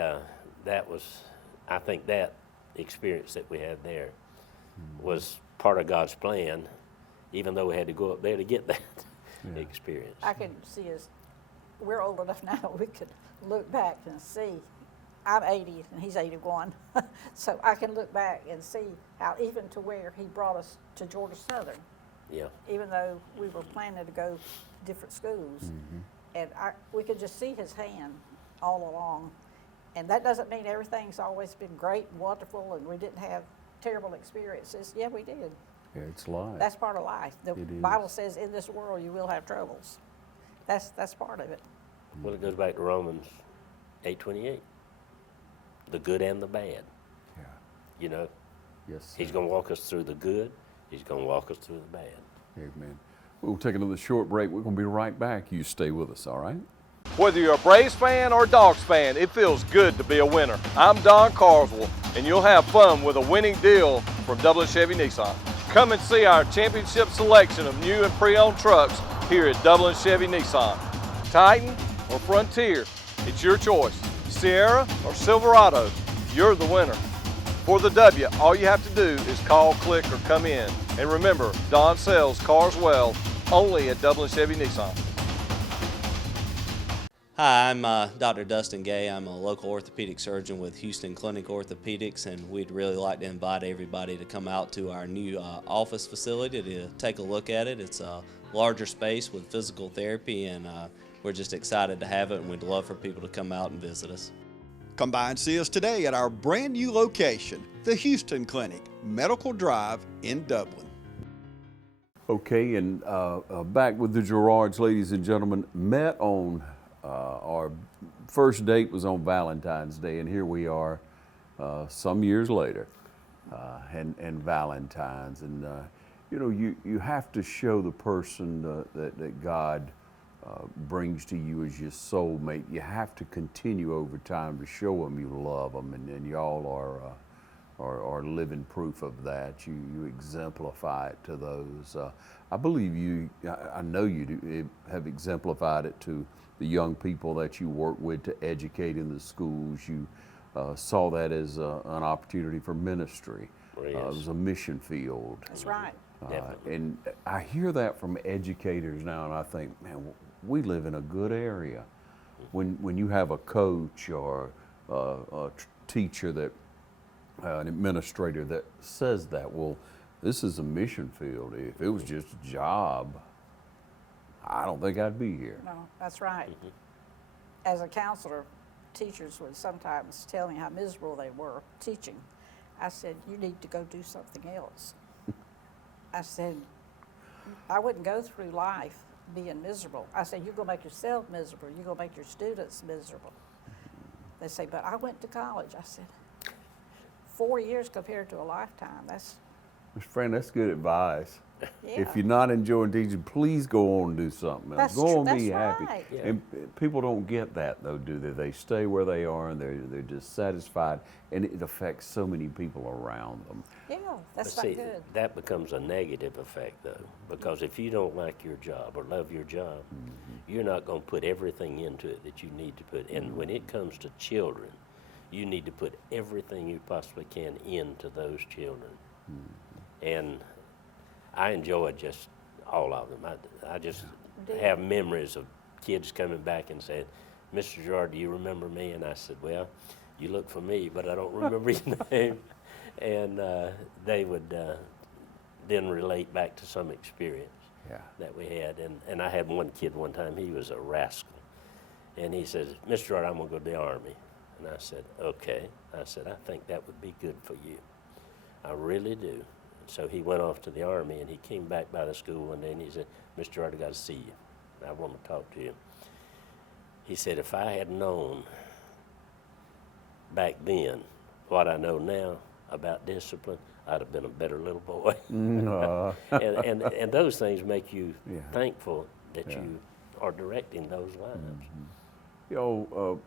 that was, I think that experience that we had there was part of God's plan, even though we had to go up there to get that experience. I can see as we're old enough now, we could look back and see. I'm 80 and he's 81, so I can look back and see how even to where he brought us to Georgia Southern. Yeah. Even though we were planning to go to different schools, and we could just see his hand all along. And that doesn't mean everything's always been great and wonderful, and we didn't have terrible experiences. Yeah, we did. Yeah, it's life. That's part of life. The Bible says, "In this world you will have troubles." That's part of it. Well, it goes back to Romans 8:28. The good and the bad. Yeah. You know. Yes. Sir. He's going to walk us through the good. He's going to walk us through the bad. Amen. We'll take another short break. We're going to be right back. You stay with us, all right? Whether you're a Braves fan or a Dogs fan, it feels good to be a winner. I'm Don Carswell, and you'll have fun with a winning deal from Dublin Chevy Nissan. Come and see our championship selection of new and pre-owned trucks here at Dublin Chevy Nissan. Titan or Frontier, it's your choice. Sierra or Silverado, you're the winner. For the W, all you have to do is call, click, or come in. And remember, Don sells cars well, only at Dublin Chevy Nissan. Hi, I'm Dr. Dustin Gay. I'm a local orthopedic surgeon with Houston Clinic Orthopedics, and we'd really like to invite everybody to come out to our new office facility to take a look at it. It's a larger space with physical therapy, and we're just excited to have it, and we'd love for people to come out and visit us. Come by and see us today at our brand new location, the Houston Clinic, Medical Drive in Dublin. Okay, and back with the Jarrards, ladies and gentlemen. Met on our first date was on Valentine's Day, and here we are some years later, and Valentine's. And you know, you have to show the person that God brings to you as your soulmate. You have to continue over time to show them you love them, and y'all are living proof of that. You exemplify it to those. I believe I know you have exemplified it to the young people that you work with to educate in the schools. You saw that as an opportunity for ministry. Well, yes. It was a mission field. That's right. And I hear that from educators now, and I think, man, we live in a good area. When you have a coach or a teacher that, an administrator that says that, well, this is a mission field. If it was just a job, I don't think I'd be here. No, that's right. As a counselor, teachers would sometimes tell me how miserable they were teaching. I said, you need to go do something else. I said, I wouldn't go through life being miserable. I said, you're going to make yourself miserable. You're going to make your students miserable. They say, but I went to college. I said, 4 years compared to a lifetime. That's Mr. Fran, that's good advice. Yeah. If you're not enjoying teaching, please go on and do something else. Go on and be that's happy. right. Yeah. And people don't get that though, do they? They stay where they are and they're just satisfied, and it affects so many people around them. Yeah, that's But not see, good. that becomes a negative effect though, because if you don't like your job or love your job, you're not going to put everything into it that you need to put. And when it comes to children, you need to put everything you possibly can into those children. And I enjoyed just all of them. I just have memories of kids coming back and saying, Mr. Jarrard, do you remember me? And I said, well, you look for me, but I don't remember your name. And they would then relate back to some experience that we had. And I had one kid one time, he was a rascal. And he says, Mr. Jarrard, I'm going to go to the Army. And I said, okay. I said, I think that would be good for you. I really do. So he went off to the Army, and he came back by the school one day, and he said, Mr. Jarrard, I got to see you. I want to talk to you. He said, if I had known back then what I know now about discipline, I'd have been a better little boy. and those things make you thankful that you are directing those lives. You know,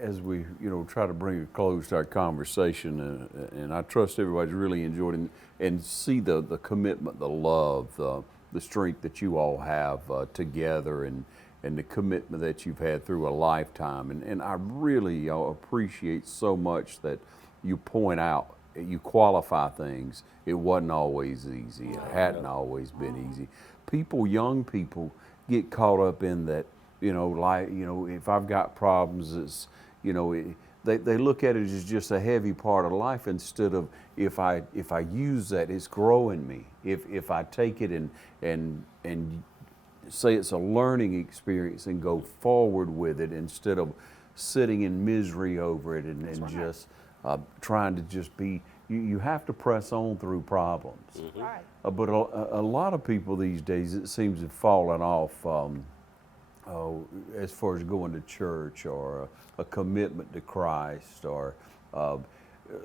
as we, try to bring a close to our conversation, and I trust everybody's really enjoyed it and see the commitment, the love, the strength that you all have together, and the commitment that you've had through a lifetime. And I really appreciate so much that you point out, you qualify things. It wasn't always easy. It hadn't always been easy. Young people get caught up in that, if I've got problems, it's, they look at it as just a heavy part of life, instead of if I use that, it's growing me. If I take it and say it's a learning experience and go forward with it, instead of sitting in misery over it and just trying to just be, you have to press on through problems. Right. But a lot of people these days, it seems, have fallen off as far as going to church, or a commitment to Christ, or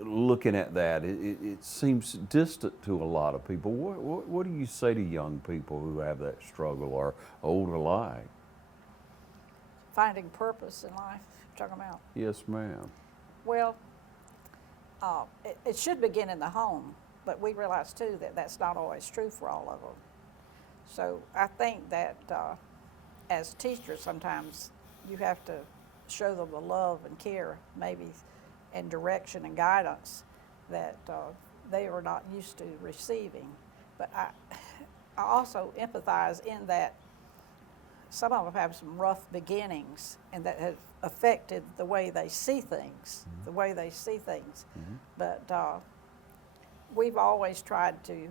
looking at that. It seems distant to a lot of people. What do you say to young people who have that struggle, or old alike? Finding purpose in life, you're talking about. Yes, ma'am. Well, it should begin in the home, but we realize too that that's not always true for all of them. So I think that as teachers, sometimes you have to show them the love and care, maybe, and direction and guidance that they are not used to receiving. But I also empathize in that some of them have some rough beginnings, and that have affected the way they see things, But we've always tried to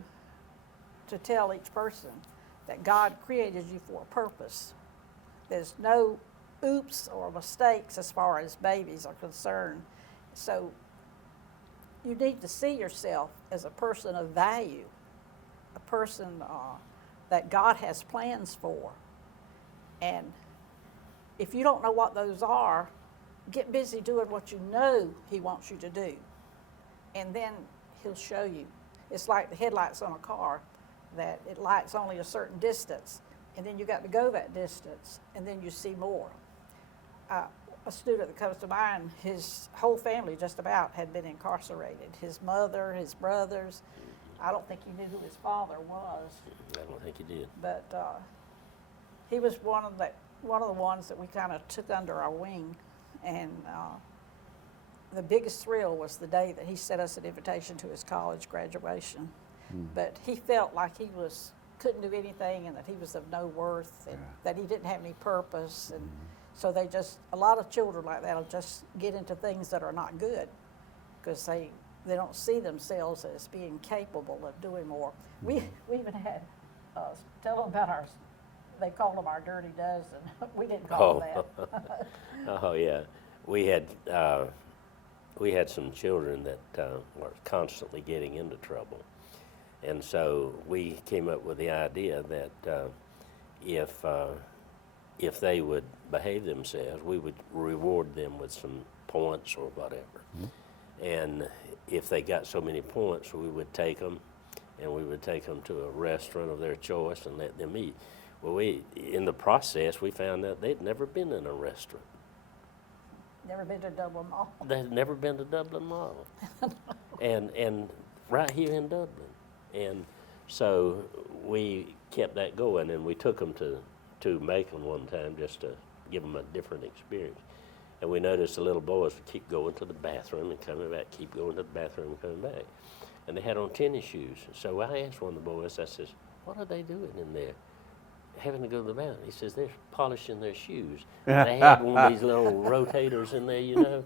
tell each person that God created you for a purpose. There's no oops or mistakes as far as babies are concerned. So you need to see yourself as a person of value, a person that God has plans for. And if you don't know what those are, get busy doing what you know He wants you to do. And then He'll show you. It's like the headlights on a car, that it lights only a certain distance, and then you got to go that distance, and then you see more. A student that comes to mind, his whole family just about had been incarcerated. His mother, his brothers. I don't think he knew who his father was. I don't think he did. But he was one of the ones that we kind of took under our wing, and the biggest thrill was the day that he sent us an invitation to his college graduation. But he felt like he couldn't do anything, and that he was of no worth, and that he didn't have any purpose. And so a lot of children like that will just get into things that are not good, because they don't see themselves as being capable of doing more. We even had, tell them about they called them our dirty dozen. We didn't call them that. Oh yeah, we had some children that were constantly getting into trouble, and so we came up with the idea that if they would behave themselves, we would reward them with some points or whatever. And if they got so many points, we would take them, and we would take them to a restaurant of their choice and let them eat. Well, in the process, we found out they'd never been in a restaurant. Never been to Dublin Mall. They'd never been to Dublin Mall. and right here in Dublin. And so we kept that going, and we took them to Macon one time just to give them a different experience. And we noticed the little boys would keep going to the bathroom and coming back, keep going to the bathroom and coming back. And they had on tennis shoes. So I asked one of the boys, I says, what are they doing in there? Having to go to the bathroom. He says, they're polishing their shoes. They had one of these little rotators in there,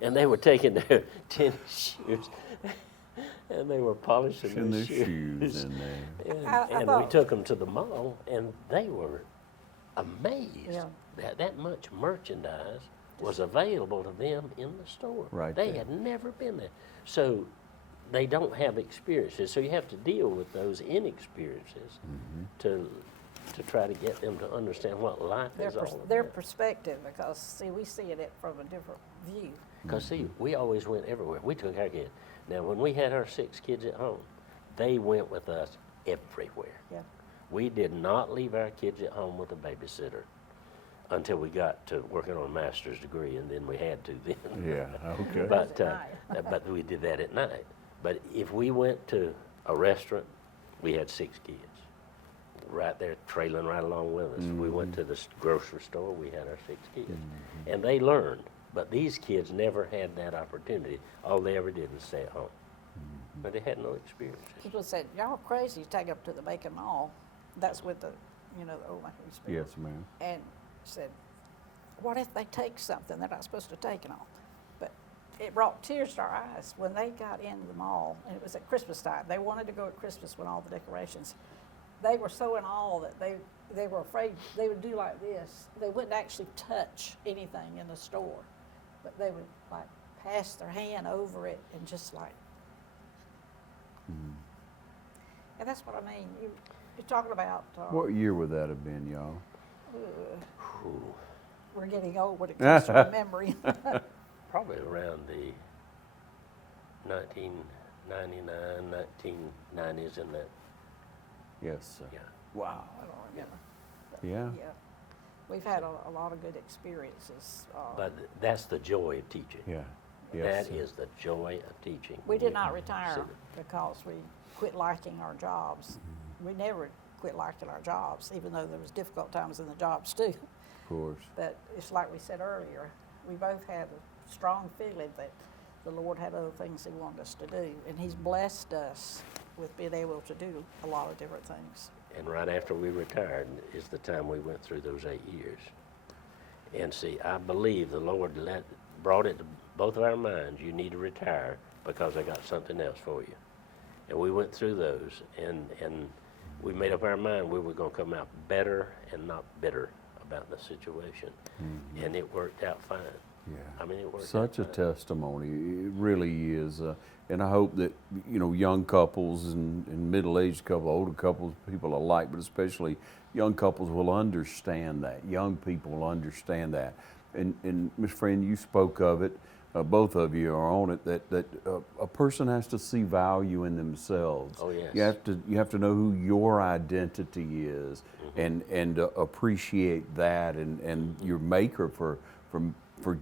and they were taking their tennis shoes and they were polishing their shoes in there. And we took them to the mall, and they were amazed that much merchandise was available to them in the store. Right They there. had never been there. So they don't have experiences. So you have to deal with those inexperiences to try to get them to understand what life is all about. Their perspective, because see, we see it from a different view. Because see, we always went everywhere. We took our kids. Now, when we had our 6 kids at home, they went with us everywhere. Yeah. We did not leave our kids at home with a babysitter until we got to working on a master's degree, and then we had to then. Yeah, okay. But, At but we did that at night. But if we went to a restaurant, we had 6 kids right there trailing right along with us. We went to the grocery store, we had our 6 kids. And they learned, but these kids never had that opportunity. All they ever did was stay at home. But they had no experiences. People said, y'all crazy, take up to the Bacon Mall. That's with the, you know, the old Macon Spear. Yes, ma'am. And said, what if they take something they're not supposed to take and all? But it brought tears to our eyes when they got into the mall, and it was at Christmas time. They wanted to go at Christmas when all the decorations. They were so in awe that they were afraid they would do like this. They wouldn't actually touch anything in the store, but they would like pass their hand over it and just like. And that's what I mean. You're talking about. What year would that have been, y'all? Ooh, We're getting old when it comes to memory. probably around the 1999, 1990s in that, Yes, sir. yeah. Wow. I don't remember. But, Yeah. We've had a lot of good experiences. But that's the joy of teaching. Yeah. Yes, That sir. is the joy of teaching. We did You not sit retire there. because we quit liking our jobs. We never quit liking our jobs, even though there was difficult times in the jobs too. Of course. But it's like we said earlier, we both had a strong feeling that the Lord had other things He wanted us to do, and He's blessed us with being able to do a lot of different things. And right after we retired is the time we went through those 8 years. And see, I believe the Lord brought it to both of our minds, you need to retire because I got something else for you. And we went through those, and we made up our mind we were going to come out better and not bitter about the situation. And it worked out fine. Yeah. I mean, it worked Such a out fine. testimony. It really is. And I hope that, you know, young couples and middle-aged couples, older couples, people alike, but especially young couples will understand that. Young people will understand that. And Ms. Fran, you spoke of it. Both of you are on it. That a person has to see value in themselves. Oh, yes. You have to know who your identity is, and appreciate that, and your Maker for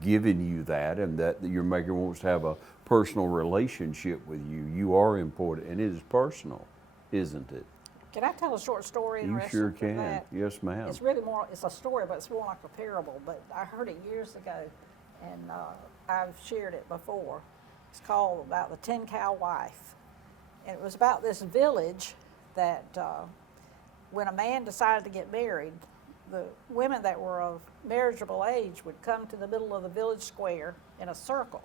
giving you that, and that your Maker wants to have a personal relationship with you. You are important, and it is personal, isn't it? Can I tell a short story in You relation sure to can. that? Yes, ma'am. It's really more, it's a story, but it's more like a parable. But I heard it years ago, and I've shared it before. It's called about the 10-cow wife. And it was about this village that when a man decided to get married, the women that were of marriageable age would come to the middle of the village square in a circle.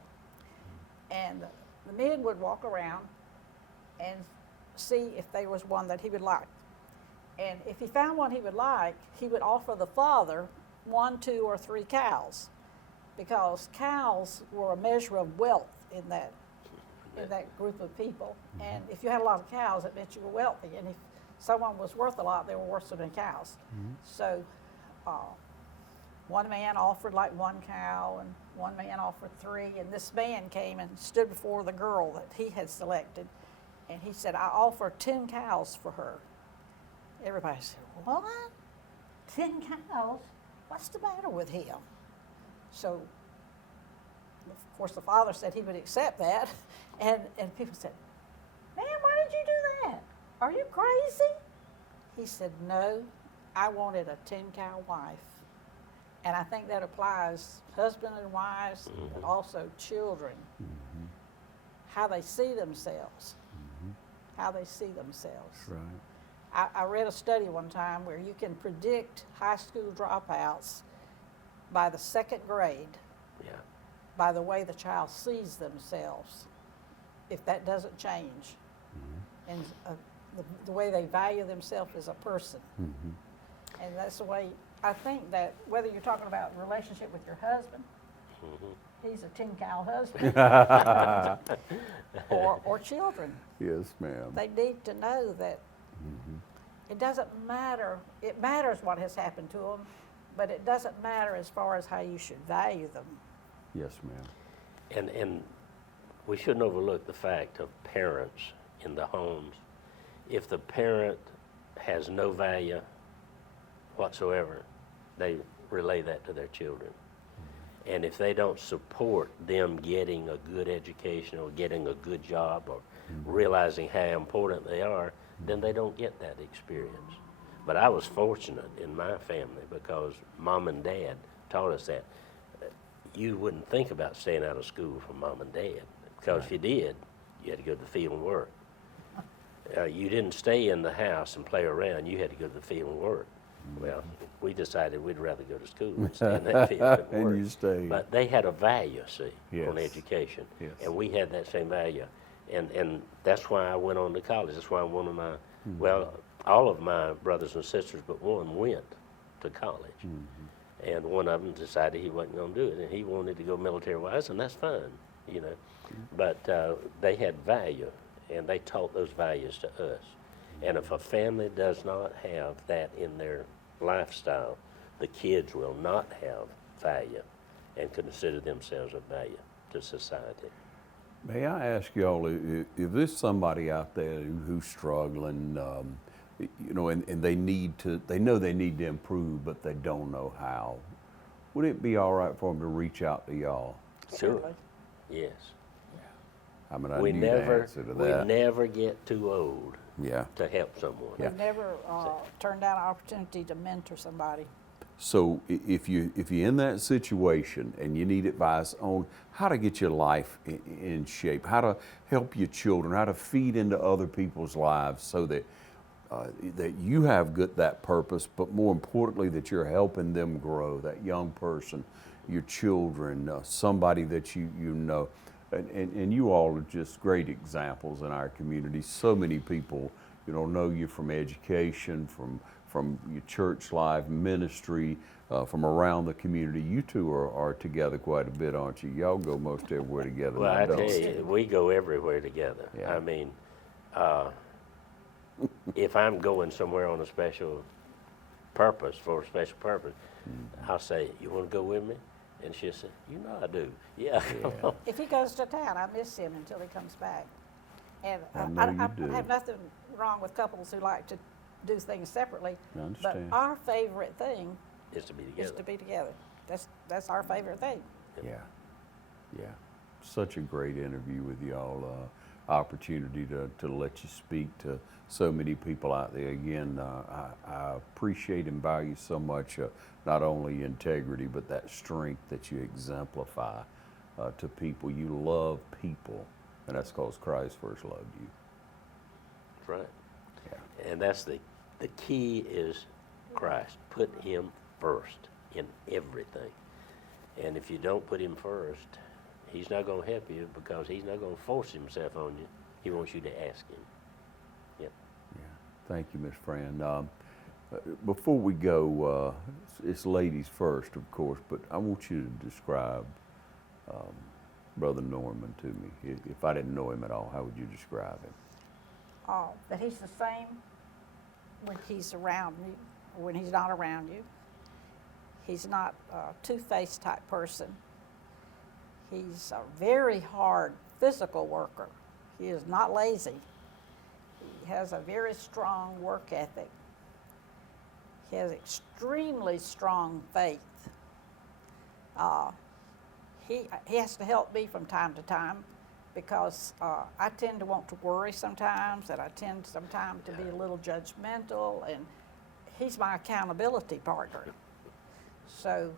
And the men would walk around and see if there was one that he would like. And if he found one he would like, he would offer the father 1, 2, or 3 cows, because cows were a measure of wealth in that group of people. And if you had a lot of cows, it meant you were wealthy. And if someone was worth a lot, they were worse than cows. So one man offered like 1 cow, and one man offered 3. And this man came and stood before the girl that he had selected. And he said, I offer 10 cows for her. Everybody said, what? 10 cows? What's the matter with him? So, of course, the father said he would accept that. And people said, man, why did you do that? Are you crazy? He said, no, I wanted a 10-cow wife. And I think that applies husband and wives, but also children. How they see themselves. How they see themselves. Right. I read a study one time where you can predict high school dropouts by the 2nd grade, Yeah. by the way the child sees themselves, if that doesn't change, and the way they value themselves as a person. And that's the way, I think that whether you're talking about relationship with your husband He's a 10-cow husband. or children. Yes, ma'am. They need to know that it doesn't matter. It matters what has happened to them, but it doesn't matter as far as how you should value them. Yes, ma'am. And we shouldn't overlook the fact of parents in the homes. If the parent has no value whatsoever, they relay that to their children. And if they don't support them getting a good education or getting a good job or realizing how important they are, then they don't get that experience. But I was fortunate in my family because Mom and Dad taught us that. You wouldn't think about staying out of school from Mom and Dad, because if you did, you had to go to the field and work. You didn't stay in the house and play around, you had to go to the field and work. Well, we decided we'd rather go to school and stay in that field and work. And you stayed. But they had a value, see, Yes. on education. Yes. And we had that same value. And that's why I went on to college. That's why one of my, well, all of my brothers and sisters but one went to college. And one of them decided he wasn't going to do it, and he wanted to go military-wise, and that's fine, you know. But they had value, and they taught those values to us. And if a family does not have that in their lifestyle, the kids will not have value and consider themselves of value to society. May I ask y'all, if there's somebody out there who's struggling, you know, and they know they need to improve, but they don't know how, would it be all right for them to reach out to y'all? Sure. Yes. I mean, I We knew the never, answer to we that. never get too old Yeah. to help someone. Yeah. We never turned down an opportunity to mentor somebody. So if you're in that situation and you need advice on how to get your life in shape, how to help your children, how to feed into other people's lives so that that you have that purpose, but more importantly that you're helping them grow, that young person, your children, somebody that you know. And you all are just great examples in our community. So many people, you know you from education, from your church life, ministry, from around the community. You two are together quite a bit, aren't you? Y'all go most everywhere together. Well, now, I don't tell you? you, we go everywhere together. Yeah. I mean, if I'm going somewhere on a special purpose, for a special purpose, I'll say, you want to go with me? And she'll say, you know I do. Yeah, come on. If he goes to town, I miss him until he comes back. And I know you do. I have nothing wrong with couples who like to do things separately. I understand. But our favorite thing Is to be is together. to be together. That's our favorite thing. Yeah, yeah. Such a great interview with y'all. Opportunity to let you speak to so many people out there. Again, I appreciate and value so much not only integrity, but that strength that you exemplify to people. You love people, and that's because Christ first loved you. That's right. Yeah. And that's the key is Christ. Put him first in everything. And if you don't put him first, he's not going to help you because he's not going to force himself on you. He wants you to ask him. Yep. Yeah. Thank you, Miss Fran. Before we go, it's ladies first, of course, but I want you to describe Brother Norman to me. If I didn't know him at all, how would you describe him? That he's the same when he's around you, or when he's not around you. He's not a two-faced type person. He's a very hard physical worker. He is not lazy. He has a very strong work ethic. He has extremely strong faith. He has to help me from time to time because I tend to want to worry sometimes, and I tend sometimes to be a little judgmental, and he's my accountability partner. So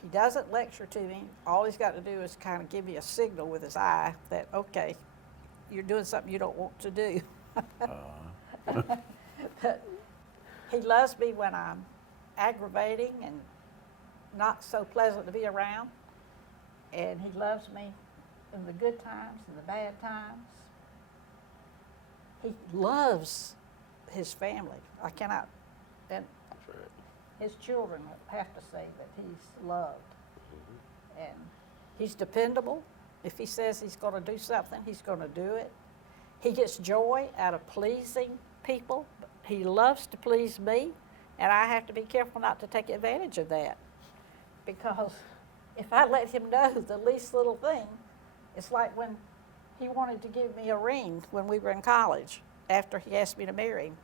he doesn't lecture to me. All he's got to do is kind of give me a signal with his eye that, okay, you're doing something you don't want to do. But he loves me when I'm aggravating and not so pleasant to be around. And he loves me in the good times and the bad times. He loves his family. I cannot, and That's right. his children have to say that he's loved. And He's dependable. If he says he's going to do something, he's going to do it. He gets joy out of pleasing people. He loves to please me, and I have to be careful not to take advantage of that. Because if I let him know the least little thing, it's like when he wanted to give me a ring when we were in college after he asked me to marry him.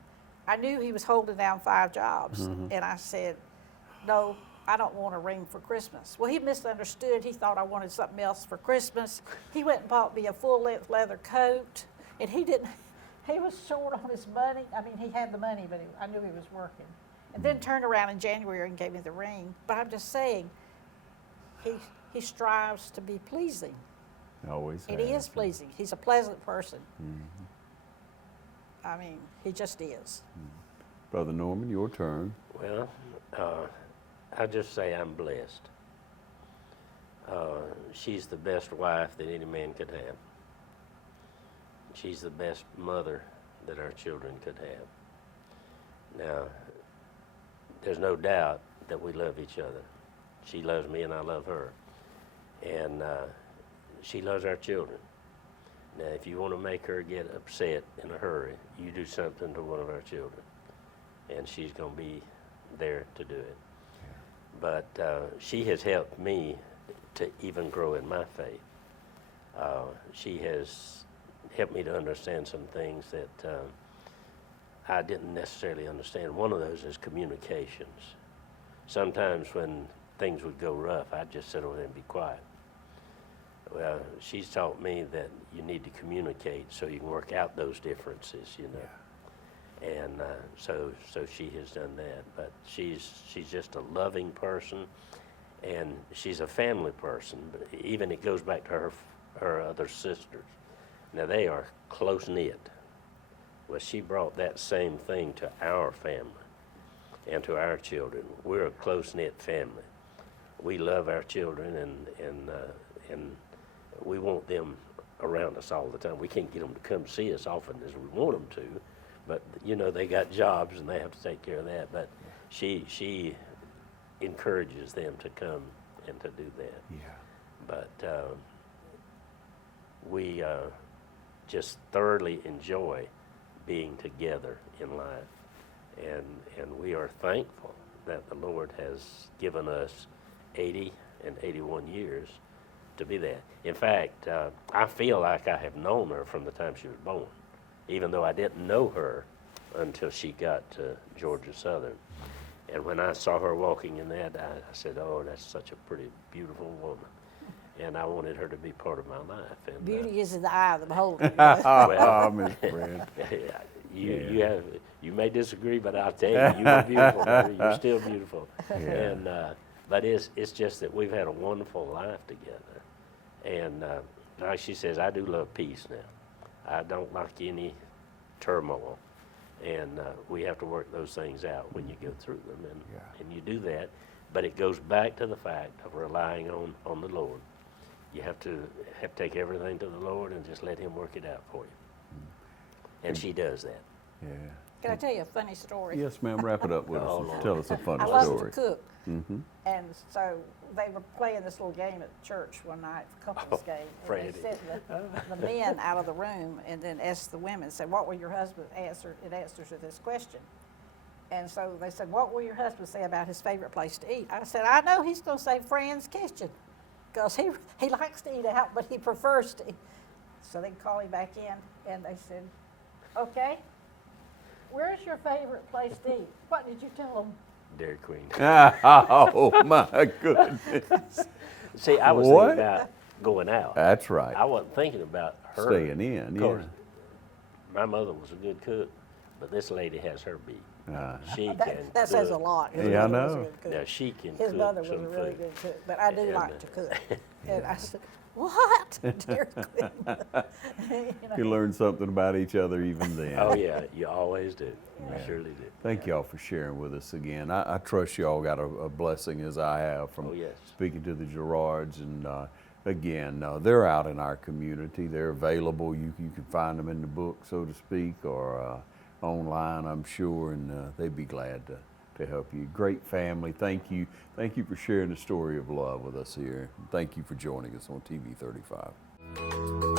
I knew he was holding down 5 jobs, and I said, no, I don't want a ring for Christmas. Well, he misunderstood. He thought I wanted something else for Christmas. He went and bought me a full-length leather coat, and he was short on his money. I mean, he had the money, but I knew he was working. And then turned around in January and gave me the ring. But I'm just saying, he strives to be pleasing. Always And he has. is pleasing. He's a pleasant person. I mean, he just is. Brother Norman, your turn. Well, I'll just say I'm blessed. She's the best wife that any man could have. She's the best mother that our children could have. Now, there's no doubt that we love each other. She loves me and I love her. And she loves our children. Now, if you want to make her get upset in a hurry, you do something to one of our children, and she's going to be there to do it. But she has helped me to even grow in my faith. She has helped me to understand some things that I didn't necessarily understand. One of those is communications. Sometimes when things would go rough, I'd just sit over there and be quiet. Well, she's taught me that you need to communicate so you can work out those differences, you know. And so she has done that. But she's just a loving person, and she's a family person. But even it goes back to her other sisters. Now they are close knit. Well, she brought that same thing to our family and to our children. We're a close knit family. We love our children, and we want them around us all the time. We can't get them to come see us often as we want them to, but you know, they got jobs and they have to take care of that. But she encourages them to come and to do that. Yeah. But we just thoroughly enjoy being together in life, and we are thankful that the Lord has given us 80 and 81 years to be that. In fact, I feel like I have known her from the time she was born, even though I didn't know her until she got to Georgia Southern. And when I saw her walking in that, I said, oh, that's such a pretty, beautiful woman. And I wanted her to be part of my life. And, Beauty is in the eye of the beholder. well, Miss Fran. you may disagree, but I'll tell you, you are beautiful, baby. You're still beautiful. Yeah. And but it's just that we've had a wonderful life together. And like she says, I do love peace now. I don't like any turmoil. And we have to work those things out when you go through them. And you do that. But it goes back to the fact of relying on the Lord. You have to take everything to the Lord and just let Him work it out for you. And she does that. Yeah. Can I tell you a funny story? Yes, ma'am. Wrap it up with Oh, us. Lord. Tell us a funny I love story. to cook. Mm-hmm. And so they were playing this little game at church one night, couples game. And Freddie. they sent the men out of the room and then asked the women, said, what will your husband answer in answer to this question? And so they said, what will your husband say about his favorite place to eat? I said, I know he's going to say Fran's Kitchen, because he likes to eat out, but he prefers to eat. So they called him back in, and they said, okay, where's your favorite place to eat? What did you tell them? Dairy Queen. Oh, my goodness. See, I was What? thinking about going out. That's right. I wasn't thinking about her. Staying in, Of yeah. course, my mother was a good cook, but this lady has her beat. She can That says a cook. lot. His Yeah, I mother was a know. good cook. Now she can His cook mother was some a really food. good cook, but I do And, like to cook. And I said, what? Dairy Queen. You learn something about each other even then. Oh yeah, you always do. You surely do. Thank y'all for sharing with us again. I trust y'all got a blessing as I have from Oh, yes. speaking to the Jarrards. And again, they're out in our community. They're available. You can find them in the book, so to speak, or online, I'm sure, and they'd be glad to to help you. Great family. Thank you. Thank you for sharing the story of love with us here. Thank you for joining us on TV 35.